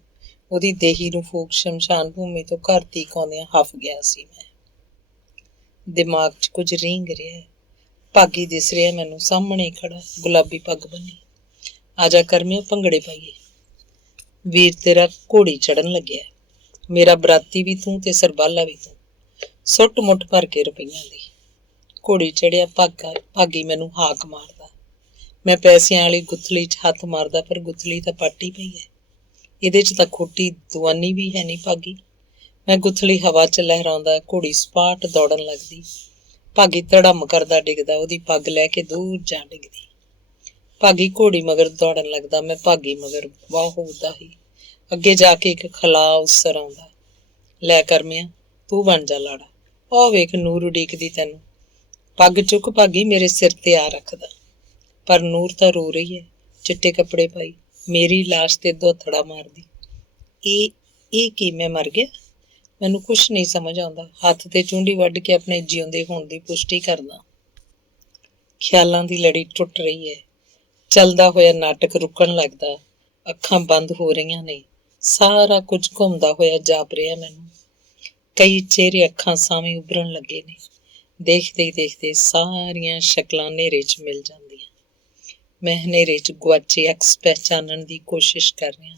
ਉਹਦੀ ਦੇਹੀ ਨੂੰ ਫੂਕ ਸ਼ਮਸ਼ਾਨ ਭੂਮੀ ਤੋਂ ਘਰ ਤੀਕ ਆਉਂਦਿਆਂ ਹਫ ਗਿਆ ਸੀ ਮੈਂ। ਦਿਮਾਗ 'ਚ ਕੁਝ ਰੀਂਗ ਰਿਹਾ। ਭਾਗੀ ਦਿਸ ਰਿਹਾ ਮੈਨੂੰ ਸਾਹਮਣੇ ਖੜਾ, ਗੁਲਾਬੀ ਪੱਗ ਬੰਨੀ। ਆਜਾ ਕਰਮਿਆ ਭੰਗੜੇ ਪਾਈਏ। ਵੀਰ ਤੇਰਾ ਘੋੜੀ ਚੜਨ ਲੱਗਿਆ। ਮੇਰਾ ਬਰਾਤੀ ਵੀ ਤੂੰ ਤੇ ਸਰਬਾਲਾ ਵੀ ਤੂੰ। ਸੁੱਟ ਮੁੱਠ ਭਰ ਕੇ ਰੁਪਈਆਂ ਦੀ। ਘੋੜੀ ਚੜਿਆ ਭਾਗੀ ਮੈਨੂੰ ਹਾਕ ਮਾਰਦਾ। ਮੈਂ ਪੈਸਿਆਂ ਵਾਲੀ ਗੁੱਥਲੀ 'ਚ ਹੱਥ ਮਾਰਦਾ, ਪਰ ਗੁੱਥਲੀ ਤਾਂ ਪਾਟੀ ਪਈ ਹੈ। ਇਹਦੇ 'ਚ ਤਾਂ ਖੋਟੀ ਦੁਆਨੀ ਵੀ ਹੈ ਨਹੀਂ ਭਾਗੀ। ਮੈਂ ਗੁੱਥਲੀ ਹਵਾ 'ਚ ਲਹਿਰਾਉਂਦਾ, ਘੋੜੀ ਸਪਾਟ ਦੌੜਨ ਲੱਗਦੀ। ਭਾਗੀ ਧੜਮ ਕਰਦਾ ਡਿੱਗਦਾ, ਉਹਦੀ ਪੱਗ ਲੈ ਕੇ ਦੂਰ ਜਾ ਡਿੱਗਦੀ। ਭਾਗੀ ਘੋੜੀ ਮਗਰ ਦੌੜਨ ਲੱਗਦਾ, ਮੈਂ ਭਾਗੀ ਮਗਰ ਵਾਹੋਦਾ ਹੀ। ਅੱਗੇ ਜਾ ਕੇ ਇੱਕ ਖਲਾ ਉਸਰ ਆਉਂਦਾ। ਲੈ ਕਰਮਿਆ, ਤੂੰ ਬਣ ਜਾ ਲਾੜਾ। ਉਹ ਵੇਖ ਨੂਰ ਉਡੀਕਦੀ ਤੈਨੂੰ। ਪੱਗ ਚੁੱਕ ਭਾਗੀ, ਮੇਰੇ ਸਿਰ ਤੇ ਆ ਰੱਖਦਾ। ਪਰ ਨੂਰ ਤਾਂ ਰੋ ਰਹੀ ਹੈ, ਚਿੱਟੇ ਕੱਪੜੇ ਪਾਈ, ਮੇਰੀ ਲਾਸ਼ ਤੇ ਦੋਥੜਾ ਮਾਰਦੀ। ਇਹ ਕੀ ਮੈਂ ਮਰ ਗਿਆ? ਮੈਨੂੰ ਕੁਛ ਨਹੀਂ ਸਮਝ ਆਉਂਦਾ। ਹੱਥ ਤੇ ਚੁੰਡੀ ਵੱਢ ਕੇ ਆਪਣੇ ਜਿਉਂਦੇ ਹੋਣ ਦੀ ਪੁਸ਼ਟੀ ਕਰਦਾ। ਖਿਆਲਾਂ ਦੀ ਲੜੀ ਟੁੱਟ ਰਹੀ ਹੈ। ਚੱਲਦਾ ਹੋਇਆ ਨਾਟਕ ਰੁਕਣ ਲੱਗਦਾ। ਅੱਖਾਂ ਬੰਦ ਹੋ ਰਹੀਆਂ ਨੇ। ਸਾਰਾ ਕੁਝ ਘੁੰਮਦਾ ਹੋਇਆ ਜਾਪ ਰਿਹਾ ਮੈਨੂੰ। ਕਈ ਚਿਹਰੇ ਅੱਖਾਂ ਸਾਹਮਣੇ ਉੱਭਰਨ ਲੱਗੇ ਨੇ। ਦੇਖਦੇ ਦੇਖਦੇ ਸਾਰੀਆਂ ਸ਼ਕਲਾਂ ਹਨੇਰੇ 'ਚ ਮਿਲ ਜਾਂਦੀਆਂ। ਮੈਂ ਹਨੇਰੇ 'ਚ ਗੁਆਚੇ ਅਕਸ ਪਹਿਚਾਨਣ ਦੀ ਕੋਸ਼ਿਸ਼ ਕਰ ਰਿਹਾ,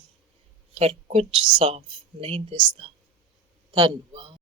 ਪਰ ਕੁਝ ਸਾਫ਼ ਨਹੀਂ ਦਿਸਦਾ। ਧੰਨਵਾਦ।